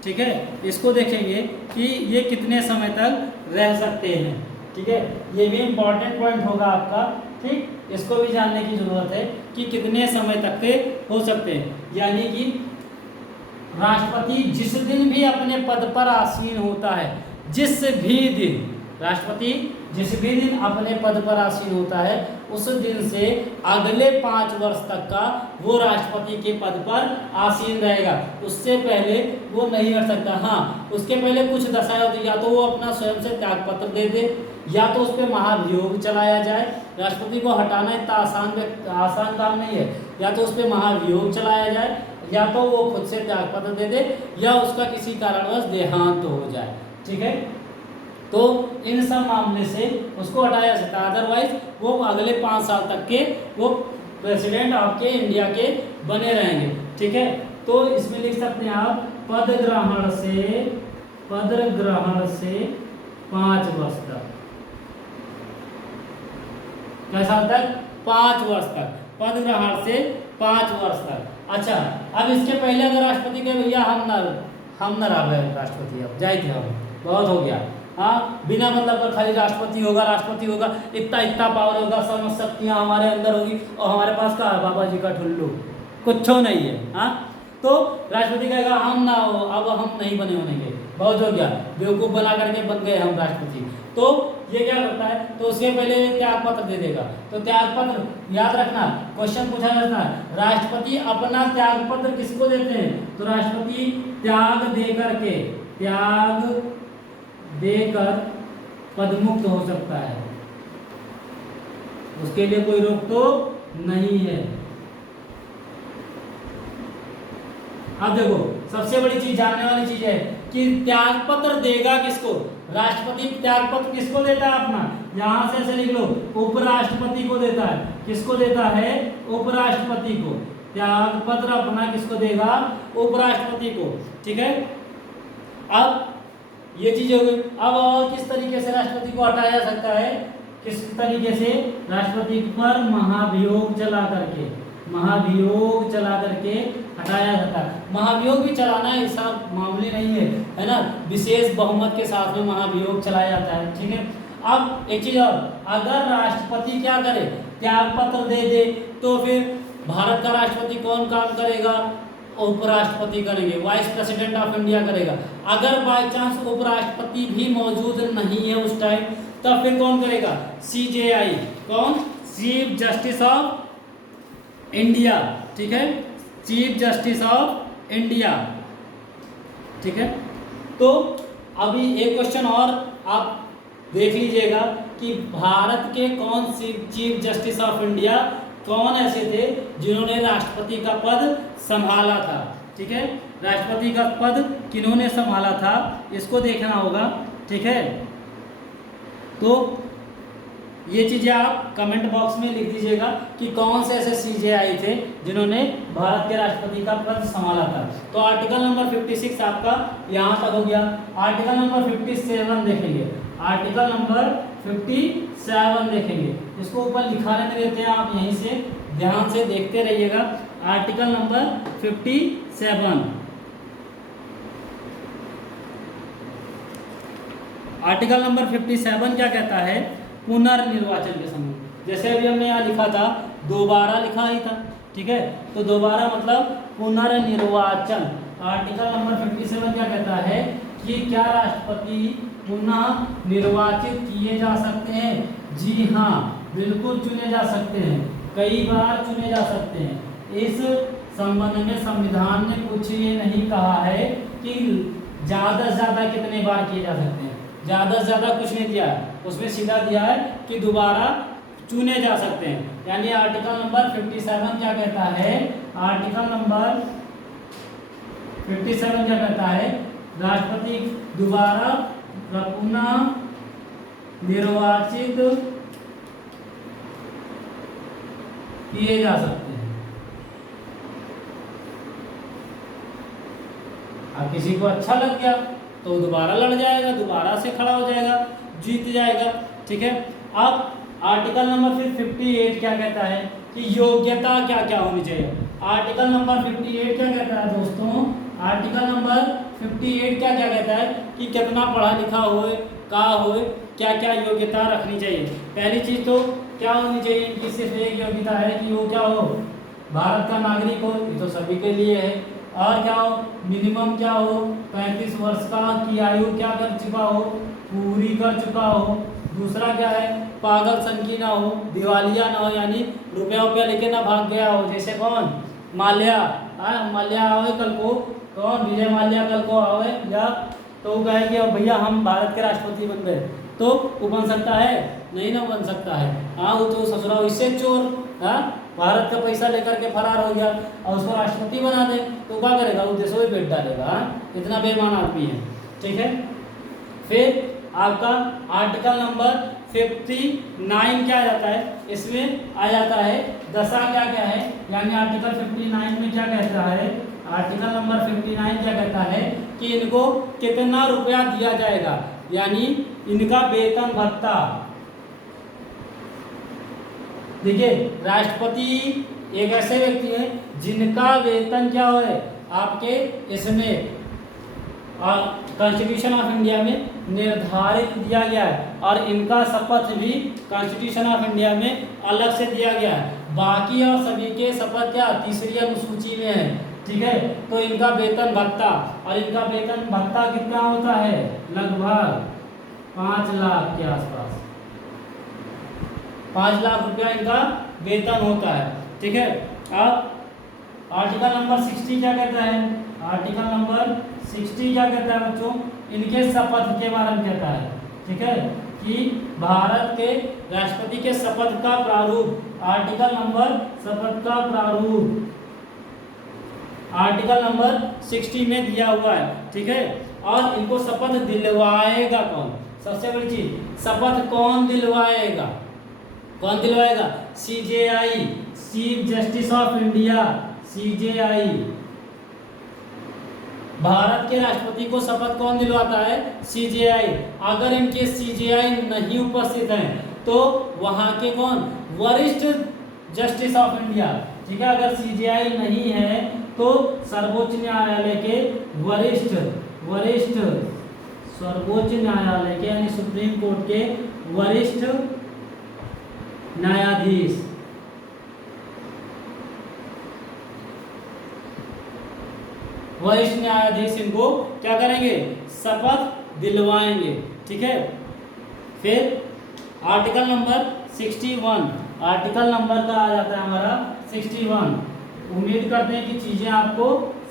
ठीक है। इसको देखेंगे कि ये कितने समय तक रह सकते हैं, ठीक है। ये भी इम्पोर्टेंट पॉइंट होगा आपका, ठीक। इसको भी जानने की जरूरत है कि कितने समय तक के हो सकते हैं। यानी कि राष्ट्रपति जिस दिन भी अपने पद पर आसीन होता है, जिस भी दिन राष्ट्रपति जिस भी दिन अपने पद पर आसीन होता है, उस दिन से अगले 5 वर्ष तक का वो राष्ट्रपति के पद पर आसीन रहेगा। उससे पहले वो नहीं कर सकता। हाँ, उसके पहले कुछ दशाएं होती, या तो वो अपना स्वयं से त्यागपत्र दे दे, या तो उस पर महाभियोग चलाया जाए। राष्ट्रपति को हटाना इतना आसान काम नहीं है। या तो उस पर महाभियोग चलाया जाए, या तो वो खुद से त्यागपत्र दे दे, या उसका किसी कारणवश देहांत हो जाए, ठीक है। तो इन सब मामले से उसको हटाया जा सकता है, अदरवाइज वो अगले 5 साल तक के वो प्रेसिडेंट आपके इंडिया के बने रहेंगे, ठीक है। तो इसमें लिख सकते हैं आप पद ग्रहण से 5 वर्ष तक, कैसा तक, 5 वर्ष तक, पद ग्रहण से 5 वर्ष तक। अच्छा, अब इसके पहले अगर राष्ट्रपति के भैया हम न रहे राष्ट्रपति, अब जाए थे हम, बहुत हो गया। हाँ, बिना मतलब का खाली राष्ट्रपति होगा, इतना पावर होगा, समझ शक्तियाँ हमारे अंदर होगी, और हमारे पास का बाबा जी का ठुल्लू कुछ नहीं है। हाँ, तो राष्ट्रपति कहेगा हम ना हो, अब हम नहीं बने होंगे, बहुत हो गया, बेवकूफ़ बना करके बन गए हम राष्ट्रपति। तो ये क्या करता है, तो उसके पहले त्यागपत्र दे देगा। तो त्यागपत्र याद रखना, क्वेश्चन पूछा जाता है, राष्ट्रपति अपना त्यागपत्र किसको देते हैं, तो राष्ट्रपति त्याग देकर पदमुक्त हो सकता है, उसके लिए कोई रोक तो नहीं है। अब देखो सबसे बड़ी चीज जानने वाली चीज है कि त्यागपत्र देगा किसको, राष्ट्रपति त्यागपत्र किसको देता है अपना, यहां से ऐसे लिख लो, उपराष्ट्रपति को देता है। किसको देता है, उपराष्ट्रपति को। त्यागपत्र अपना किसको देगा, उपराष्ट्रपति को, ठीक है। अब ये चीज हो गई। अब और किस तरीके से राष्ट्रपति को हटाया जा सकता है, किस तरीके से, राष्ट्रपति पर महाभियोग चला करके हटाया जाता है। महाभियोग भी चलाना ऐसा मामूली नहीं है ना, विशेष बहुमत के साथ में महाभियोग चलाया जाता है, ठीक है। अब एक चीज और, अगर राष्ट्रपति क्या करे, त्यागपत्र दे दे, तो फिर भारत का राष्ट्रपति कौन काम करेगा, उपराष्ट्रपति करेंगे, वाइस प्रेसिडेंट ऑफ इंडिया करेगा। अगर बाय चांस उपराष्ट्रपति भी मौजूद नहीं है उस टाइम, तब फिर कौन करेगा, CJI, कौन, चीफ जस्टिस ऑफ इंडिया, ठीक है, चीफ जस्टिस ऑफ इंडिया, ठीक है। तो अभी एक क्वेश्चन और आप देख लीजिएगा कि भारत के कौन सी चीफ जस्टिस ऑफ इंडिया कौन ऐसे थे जिन्होंने राष्ट्रपति का पद संभाला था, ठीक है। राष्ट्रपति का पद किन्होंने संभाला था, इसको देखना होगा। ठीक है, तो ये चीज़ें आप कमेंट बॉक्स में लिख दीजिएगा कि कौन से ऐसे सीजेआई थे जिन्होंने भारत के राष्ट्रपति का पद संभाला था। तो आर्टिकल नंबर 56 आपका यहाँ तक हो गया। आर्टिकल नंबर 57 देखेंगे, आर्टिकल नंबर 57 देखेंगे, इसको ऊपर लिखा रहने देते हैं, आप यहीं से ध्यान से देखते रहिएगा। आर्टिकल नंबर 57, आर्टिकल नंबर 57 क्या कहता है, पुनर्निर्वाचन के समय, जैसे अभी हमने यहाँ लिखा था दोबारा लिखा ही था, ठीक है, तो दोबारा मतलब पुनर्निर्वाचन। आर्टिकल नंबर 57 क्या कहता है कि क्या राष्ट्रपति पुनः निर्वाचित किए जा सकते हैं? जी हाँ, बिल्कुल चुने जा सकते हैं, कई बार चुने जा सकते हैं। इस संबंध में संविधान ने कुछ ये नहीं कहा है कि ज़्यादा से ज़्यादा कितने बार किए जा सकते हैं, ज़्यादा से ज़्यादा कुछ नहीं दिया है, उसमें सीधा दिया है कि दोबारा चुने जा सकते हैं। यानी आर्टिकल नंबर 57 क्या कहता है, आर्टिकल नंबर 57 क्या कहता है, राष्ट्रपति दोबारा पुनः निर्वाचित किए जा सकते हैं। अब किसी को अच्छा लग गया तो दोबारा लड़ जाएगा, दोबारा से खड़ा हो जाएगा, जीत जाएगा, ठीक है। अब आर्टिकल नंबर फिर 58 क्या कहता है कि योग्यता क्या क्या होनी चाहिए। आर्टिकल नंबर 58 क्या कहता है दोस्तों, आर्टिकल नंबर 58 क्या क्या कहता है कि कितना पढ़ा लिखा होए, कहाँ होए, क्या क्या योग्यता रखनी चाहिए। पहली चीज़ तो क्या होनी चाहिए, इनकी सिर्फ एक योग्यता है कि वो क्या हो, भारत का नागरिक हो, ये तो सभी के लिए है। और क्या हो, मिनिमम क्या हो, 35 वर्ष का की आयु क्या कर चुका हो, पूरी कर चुका हो। दूसरा क्या है, पागल संकी ना हो, दिवालिया ना हो, यानी रुपया लेके ना भाग गया हो, जैसे कौन, माल्या, माल्या आवे कल को, कौन, विजय माल्या कल को आवे या तो वो कहे कि भैया हम भारत के राष्ट्रपति बन गए, तो वो बन सकता है, नहीं ना बन सकता है। हाँ, वो तो ससुराल इससे चोर, हाँ, भारत का पैसा लेकर के फरार हो गया और उसको राष्ट्रपति बना दे तो क्या करेगा, वो देशों में पेट डालेगा। हाँ, इतना बेईमान आदमी है, ठीक है। फिर आपका आर्टिकल नंबर 59 क्या आ जाता है, इसमें आ जाता है दशा क्या क्या है, यानी आर्टिकल 59 में क्या कहता है, आर्टिकल नंबर 59 क्या कहता है कि इनको कितना रुपया दिया जाएगा, यानी इनका वेतन भत्ता। देखिए, राष्ट्रपति एक ऐसे व्यक्ति है जिनका वेतन क्या हो, आपके इसमें कॉन्स्टिट्यूशन ऑफ इंडिया में निर्धारित दिया गया है, और इनका शपथ भी कॉन्स्टिट्यूशन ऑफ इंडिया में अलग से दिया गया है। बाकी और सभी के शपथ क्या तीसरी अनुसूची में है, ठीक है। तो इनका वेतन भत्ता, और इनका वेतन भत्ता कितना होता है, लगभग 5 लाख के आसपास, 5 लाख रुपया इनका वेतन होता है, ठीक है। अब आर्टिकल नंबर 60 क्या कहता है, आर्टिकल नंबर 60 क्या कहता है बच्चों, इनके शपथ के बारे में कहता है, ठीक है, कि भारत के राष्ट्रपति के शपथ का प्रारूप, आर्टिकल नंबर शपथ का प्रारूप आर्टिकल नंबर 60 में दिया हुआ है, ठीक है। और इनको शपथ दिलवाएगा कौन, सबसे बड़ी चीज, शपथ कौन दिलवाएगा, कौन दिलवाएगा, CJI, chief justice of India, CJI. Bharat के राष्ट्रपति को शपथ कौन दिलवाता है, सीजेआई। अगर इनके सीजेआई नहीं उपस्थित हैं तो वहां के कौन, वरिष्ठ जस्टिस ऑफ इंडिया, ठीक है। अगर सीजेआई नहीं है तो सर्वोच्च न्यायालय के वरिष्ठ सर्वोच्च न्यायालय के यानी सुप्रीम कोर्ट के वरिष्ठ न्यायाधीश, वरिष्ठ न्यायाधीश इनको क्या करेंगे, शपथ दिलवाएंगे, ठीक है। फिर आर्टिकल नंबर 61, आर्टिकल नंबर का आ जाता है हमारा 61। उम्मीद करते हैं कि चीज़ें आपको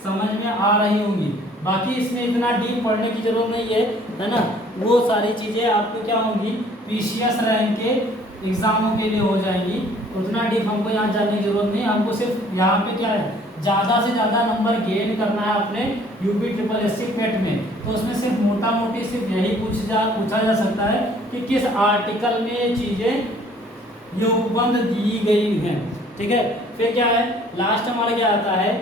समझ में आ रही होंगी, बाकी इसमें इतना डीप पढ़ने की जरूरत नहीं है ना। वो सारी चीज़ें आपको क्या होंगी, पीसीएस रैंक के एग्जामों के लिए हो जाएंगी, उतना डीप हमको यहाँ जानने की जरूरत नहीं। हमको सिर्फ यहाँ पे क्या है, ज़्यादा से ज़्यादा नंबर गेन करना है अपने यूपी ट्रिपल एससी पेट में, तो उसमें सिर्फ मोटा मोटी सिर्फ यही पूछा जा सकता है कि किस आर्टिकल में ये चीज़ें ये उपबंध दी गई हैं। ठीक है, फिर क्या है लास्ट हमारा क्या आता है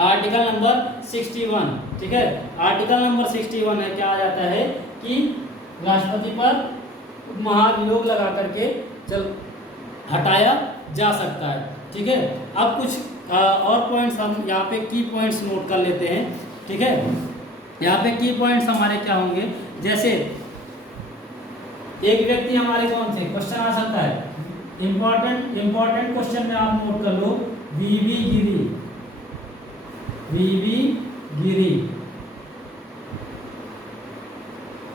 आर्टिकल नंबर 61। ठीक है, आर्टिकल नंबर 61 है क्या आ जाता है कि राष्ट्रपति पर महाभियोग लगा करके हटाया जा सकता है। ठीक है, अब कुछ और पॉइंट्स हम यहाँ पे की पॉइंट्स नोट कर लेते हैं। ठीक है, यहाँ पे की पॉइंट्स हमारे क्या होंगे, जैसे एक व्यक्ति हमारे कौन से क्वेश्चन आ सकता है, इंपॉर्टेंट क्वेश्चन में आप नोट कर लो वीवी गिरी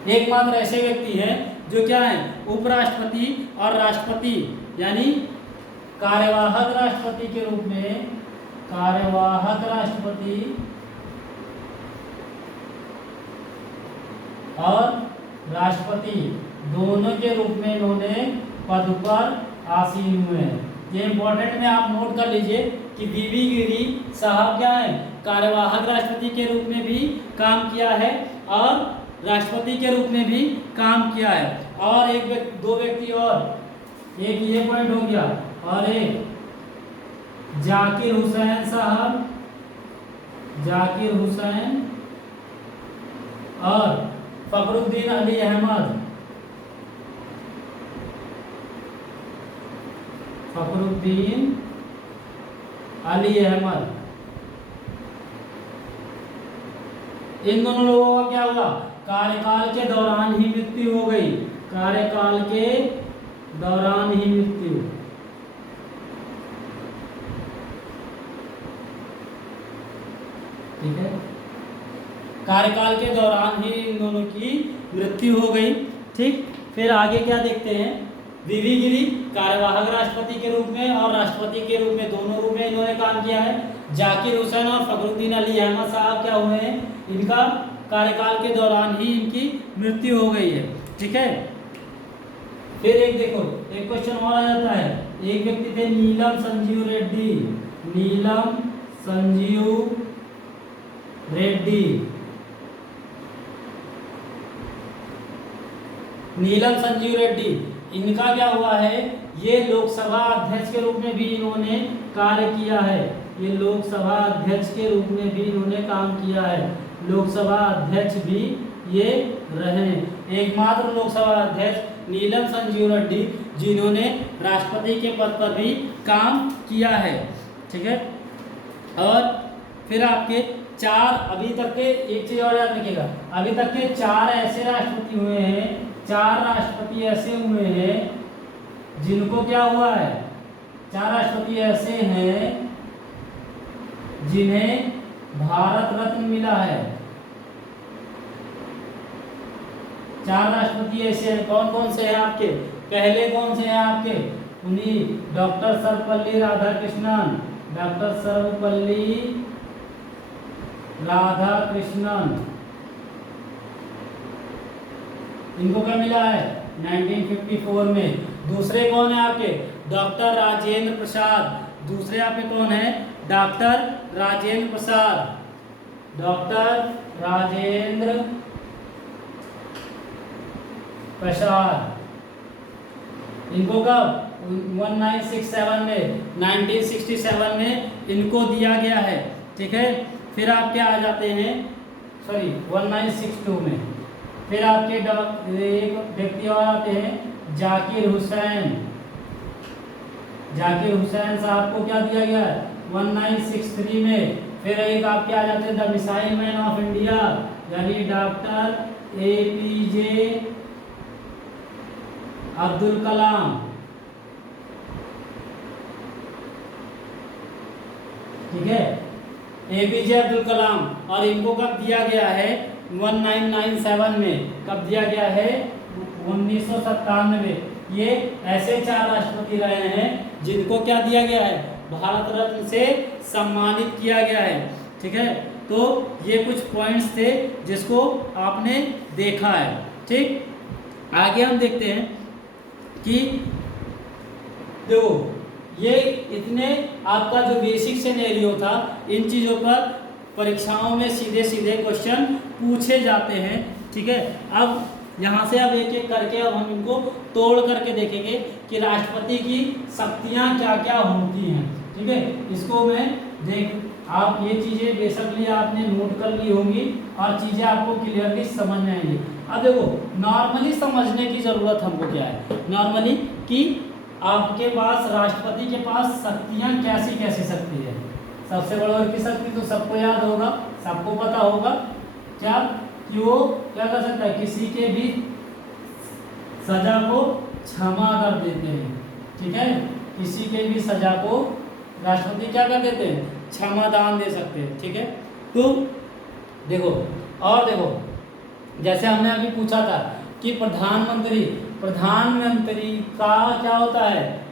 एकमात्र ऐसे व्यक्ति हैं जो क्या है उपराष्ट्रपति और राष्ट्रपति यानी कार्यवाहक राष्ट्रपति के रूप में और राष्ट्रपति दोनों के रूप में इन्होंने पद पर आसीन हुए हैं। ये इंपॉर्टेंट में आप नोट कर लीजिए कि वीवी गिरी साहब क्या है कार्यवाहक राष्ट्रपति के रूप में भी काम किया है और राष्ट्रपति के रूप में भी काम किया है। और दो व्यक्ति और, एक ये पॉइंट हो गया और एक जाकिर हुसैन साहब, जाकिर हुसैन और फखरुद्दीन अली अहमद, फखरुद्दीन अली अहमद, इन दोनों लोगों का क्या हुआ कार्यकाल के दौरान ही मृत्यु हो गई, कार्यकाल के दौरान ही मृत्यु। ठीक है, कार्यकाल के दौरान ही इन दोनों की मृत्यु हो गई। ठीक, फिर आगे क्या देखते हैं, वीवी गिरी कार्यवाहक राष्ट्रपति के रूप में और राष्ट्रपति के रूप में दोनों रूप में इन्होंने काम किया है। जाकिर हुसैन और फखरुद्दीन अली अहमद साहब क्या हुए हैं, इनका कार्यकाल के दौरान ही इनकी मृत्यु हो गई है। ठीक है, फिर एक देखो एक क्वेश्चन और आ जाता है, एक व्यक्ति थे नीलम संजीव रेड्डी, नीलम संजीव रेड्डी, नीलम संजीव रेड्डी इनका क्या हुआ है, ये लोकसभा अध्यक्ष के रूप में भी इन्होंने कार्य किया है, ये लोकसभा अध्यक्ष के रूप में भी इन्होंने काम किया है, लोकसभा अध्यक्ष भी ये रहे। एकमात्र लोकसभा अध्यक्ष नीलम संजीव रेड्डी जिन्होंने राष्ट्रपति के पद पर भी काम किया है। ठीक है, और फिर आपके चार अभी तक के एक चीज और याद रखिएगा, अभी तक के चार ऐसे राष्ट्रपति हुए हैं, चार राष्ट्रपति ऐसे हुए हैं जिनको क्या हुआ है, चार राष्ट्रपति ऐसे हैं जिन्हें भारत रत्न मिला है। चार राष्ट्रपति ऐसे हैं, कौन कौन से हैं आपके, पहले कौन से हैं आपके, उन्हीं डॉक्टर सर्वपल्ली राधाकृष्णन, डॉक्टर सर्वपल्ली राधाकृष्णन, इनको क्या मिला है 1954 में। दूसरे कौन है आपके, डॉक्टर राजेंद्र प्रसाद, दूसरे आपके कौन है, डॉक्टर राजेंद्र प्रसाद, डॉक्टर राजेंद्र प्रसाद, इनको कब 1967 में 1967 में इनको दिया गया है। ठीक है, फिर आप क्या आ जाते हैं, सॉरी 1962 में, फिर आपके एक व्यक्ति और आते हैं जाकिर हुसैन, जाकिर हुसैन साहब को क्या दिया गया है 1963 में। फिर एक आपके आ जाते हैं the missile man of India यानी डॉक्टर APJ अब्दुल कलाम। ठीक है, APJ अब्दुल कलाम, और इनको कब दिया गया है 1997 में, कब दिया गया है 1997 में। ये ऐसे चार राष्ट्रपति रहे हैं जिनको क्या दिया गया है, भारत रत्न से सम्मानित किया गया है। ठीक है, तो ये कुछ पॉइंट्स थे जिसको आपने देखा है। ठीक, आगे हम देखते हैं कि देखो ये इतने आपका जो बेसिक सिनेरियो था, इन चीज़ों पर परीक्षाओं में सीधे सीधे क्वेश्चन पूछे जाते हैं। ठीक है, अब यहाँ से अब एक एक करके अब हम इनको तोड़ करके देखेंगे कि राष्ट्रपति की शक्तियाँ क्या क्या होती हैं। ठीक है, इसको मैं देख आप ये चीज़ें बेसिकली आपने नोट कर ली होंगी और चीज़ें आपको क्लियरली समझ में आएंगी। अब देखो नॉर्मली समझने की ज़रूरत हमको क्या है, नॉर्मली कि आपके पास राष्ट्रपति के पास शक्तियाँ कैसी कैसी शक्ति है। सबसे बड़ा की शक्ति तो सबको याद होगा, सबको पता होगा क्या, कि वो क्या कर सकता है, किसी के भी सजा को क्षमा कर देते हैं। ठीक है, किसी के भी सजा को राष्ट्रपति क्या कर देते हैं, क्षमादान दे सकते हैं। ठीक है, तो देखो और देखो जैसे हमने अभी पूछा था कि प्रधानमंत्री का क्या होता है,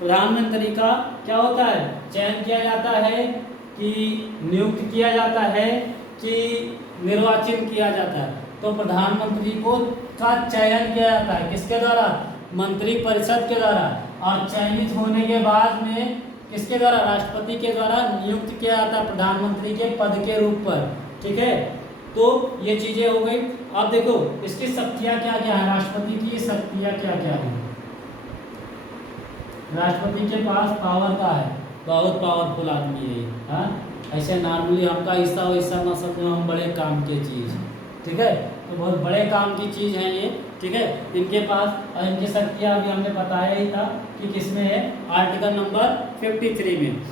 प्रधानमंत्री का क्या होता है, चयन किया जाता है कि नियुक्त किया जाता है कि निर्वाचित किया जाता है। तो प्रधानमंत्री को का चयन किया जाता है किसके द्वारा, मंत्री परिषद के द्वारा, और चयनित होने के बाद में किसके द्वारा, राष्ट्रपति के द्वारा नियुक्त किया जाता है प्रधानमंत्री के पद के रूप पर। ठीक है, तो ये चीजें हो गई। अब देखो इसकी शक्तियां क्या क्या है, राष्ट्रपति की शक्तियां क्या क्या है। राष्ट्रपति के पास पावर का है, बहुत पावरफुल आदमी है। हाँ, ऐसे नॉर्मली हमका हिस्सा वैसा ना समझो, हम बड़े काम की चीज़। ठीक है, तो बहुत बड़े काम की चीज़ है ये। ठीक है, इनके पास और इनकी शक्तियाँ अभी हमने बताया ही था कि किसमें है, आर्टिकल नंबर 53 में।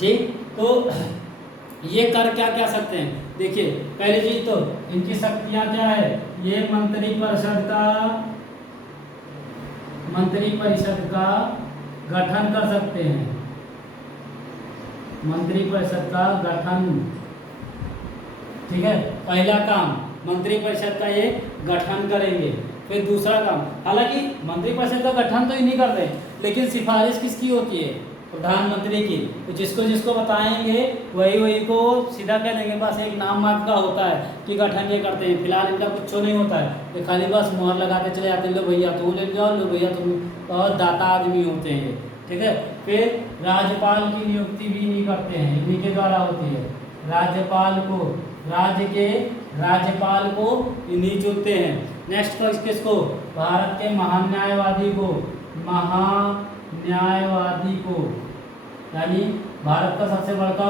ठीक, तो ये कर क्या क्या सकते हैं, देखिए पहली चीज तो इनकी शक्तियाँ क्या है, ये मंत्री परिषद का गठन कर सकते हैं, मंत्री परिषद का गठन। ठीक है, पहला काम मंत्री परिषद का ये गठन करेंगे। फिर दूसरा काम, हालांकि मंत्री परिषद का गठन तो ही नहीं करते, लेकिन सिफारिश किसकी होती है, प्रधानमंत्री की। तो जिसको जिसको बताएंगे वही को सीधा कह देंगे, बस एक नाम मात्र का होता है कि गठन ये करते हैं। फिलहाल इनका कुछ नहीं होता है, ये खाली बस मुहर लगाते चले जाते हैं, लो भैया तुम ले जाओ, लो भैया तुम, बहुत दाता आदमी होते हैं। ठीक है, फिर राज्यपाल की नियुक्ति भी नहीं करते हैं, इन्हीं के द्वारा होती है। राज्यपाल को, राज्य के राज्यपाल को इन्हीं चुनते हैं। नेक्स्ट किसको, भारत के महान न्यायवादी को, यानी भारत का सबसे बड़का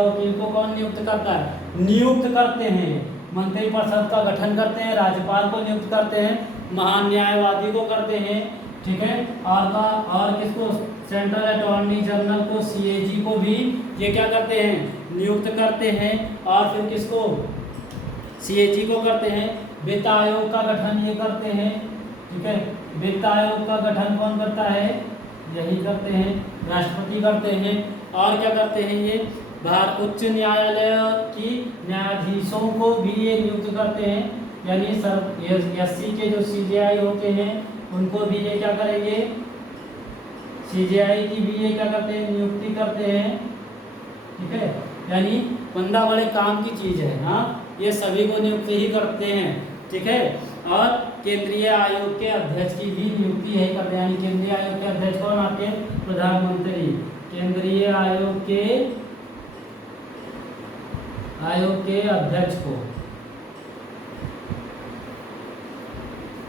वकील को कौन नियुक्त करता है, नियुक्त करते हैं। मंत्री परिषद का गठन करते हैं, राज्यपाल को नियुक्त करते हैं, महान न्यायवादी को करते हैं। ठीक है, और किसको, सेंट्रल अटॉर्नी जनरल को, सीएजी को भी ये क्या करते हैं, नियुक्त करते हैं। और फिर किसको, सीएजी को करते हैं। वित्त आयोग का गठन ये करते हैं। ठीक है, वित्त आयोग का गठन कौन करता है, यही करते हैं, राष्ट्रपति करते हैं। और क्या करते हैं, ये भारत उच्च न्यायालय की न्यायाधीशों को भी ये नियुक्त करते हैं, यानी एससी के जो सीजेआई होते हैं उनको भी ये क्या करेंगे, सीजेआई की भी ये क्या करते हैं, नियुक्ति करते हैं। ठीक है, यानी बंदा बड़े काम की चीज़ है। हाँ, ये सभी को नियुक्त ही करते हैं। ठीक है, और केंद्रीय आयोग के अध्यक्ष की भी नियुक्ति है करते हैं, यानी केंद्रीय आयोग के अध्यक्ष कौन आपके, प्रधानमंत्री। केंद्रीय आयोग के अध्यक्ष को,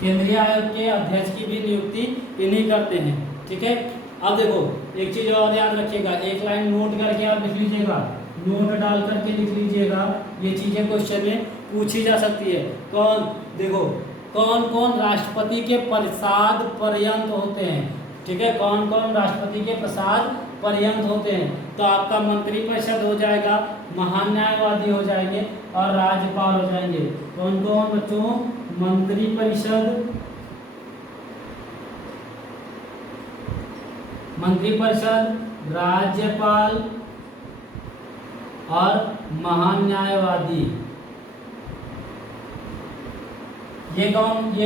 केंद्रीय आयोग के अध्यक्ष की भी नियुक्ति इन्हीं करते हैं। ठीक है, अब देखो एक चीज और याद रखिएगा, एक लाइन नोट करके आप लिख लीजिएगा, नोट डाल करके लिख लीजिएगा, ये चीजें क्वेश्चन में पूछी जा सकती है। देखो कौन कौन राष्ट्रपति के प्रसाद पर्यंत होते हैं। ठीक है, कौन कौन राष्ट्रपति के प्रसाद पर्यंत होते हैं, तो आपका मंत्री परिषद हो जाएगा, महान न्यायवादी हो जाएंगे और राज्यपाल हो जाएंगे। कौन कौन बच्चों, मंत्री परिषद, राज्यपाल और महान न्यायवादी। ये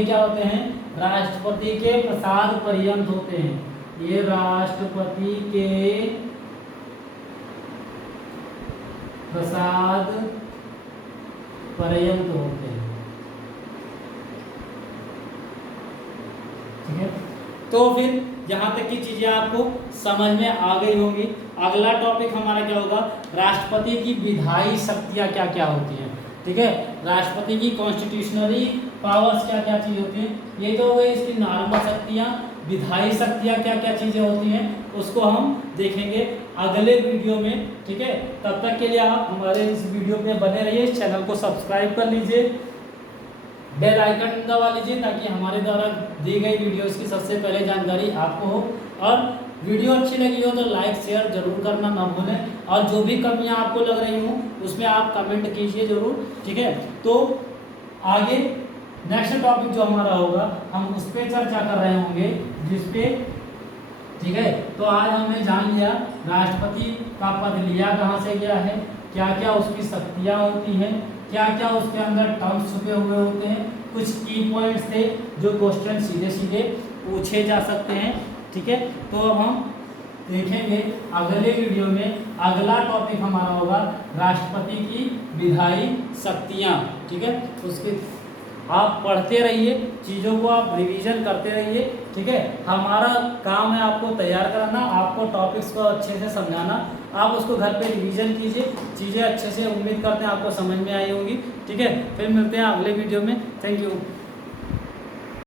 क्या होते हैं, राष्ट्रपति के प्रसाद पर्यंत होते हैं। ये राष्ट्रपति के प्रसाद पर्यंत होते हैं। ठीक है, तो फिर यहाँ तक की चीज़ें आपको समझ में आ गई होंगी। अगला टॉपिक हमारा क्या होगा, राष्ट्रपति की विधायी शक्तियाँ क्या क्या होती हैं। ठीक है, राष्ट्रपति की कॉन्स्टिट्यूशनरी पावर्स क्या क्या चीज़ होती हैं। ये तो हो गई इसकी नॉर्मल शक्तियाँ। विधायी शक्तियाँ क्या क्या चीज़ें होती हैं उसको हम देखेंगे अगले वीडियो में। ठीक है, तब तक के लिए आप हमारे इस वीडियो पे बने रहिए, इस चैनल को सब्सक्राइब कर लीजिए, बेल आइकन दबा लीजिए ताकि हमारे द्वारा दी गई वीडियोस की सबसे पहले जानकारी आपको हो। और वीडियो अच्छी लगी हो तो लाइक शेयर जरूर करना ना भूलें, और जो भी कमियां आपको लग रही हों उसमें आप कमेंट कीजिए जरूर। ठीक है, तो आगे नेक्स्ट टॉपिक जो हमारा होगा हम उस पर चर्चा कर रहे होंगे जिसपे, ठीक है, तो आज हमने जान लिया राष्ट्रपति का पद लिया कहाँ से गया है, क्या क्या उसकी शक्तियाँ होती हैं, क्या क्या उसके अंदर टर्म्स छुपे हुए होते हैं, कुछ की पॉइंट्स थे जो क्वेश्चन सीधे सीधे पूछे जा सकते हैं। ठीक है, तो अब हम देखेंगे अगले वीडियो में, अगला टॉपिक हमारा होगा राष्ट्रपति की विधायी शक्तियाँ। ठीक है, उसके आप पढ़ते रहिए, चीज़ों को आप रिवीजन करते रहिए। ठीक है, हमारा काम है आपको तैयार कराना, आपको टॉपिक्स को अच्छे से समझाना। आप उसको घर पे रिवीजन कीजिए, चीज़ें अच्छे से, उम्मीद करते हैं आपको समझ में आई होंगी। ठीक है, फिर मिलते हैं अगले वीडियो में। Thank you.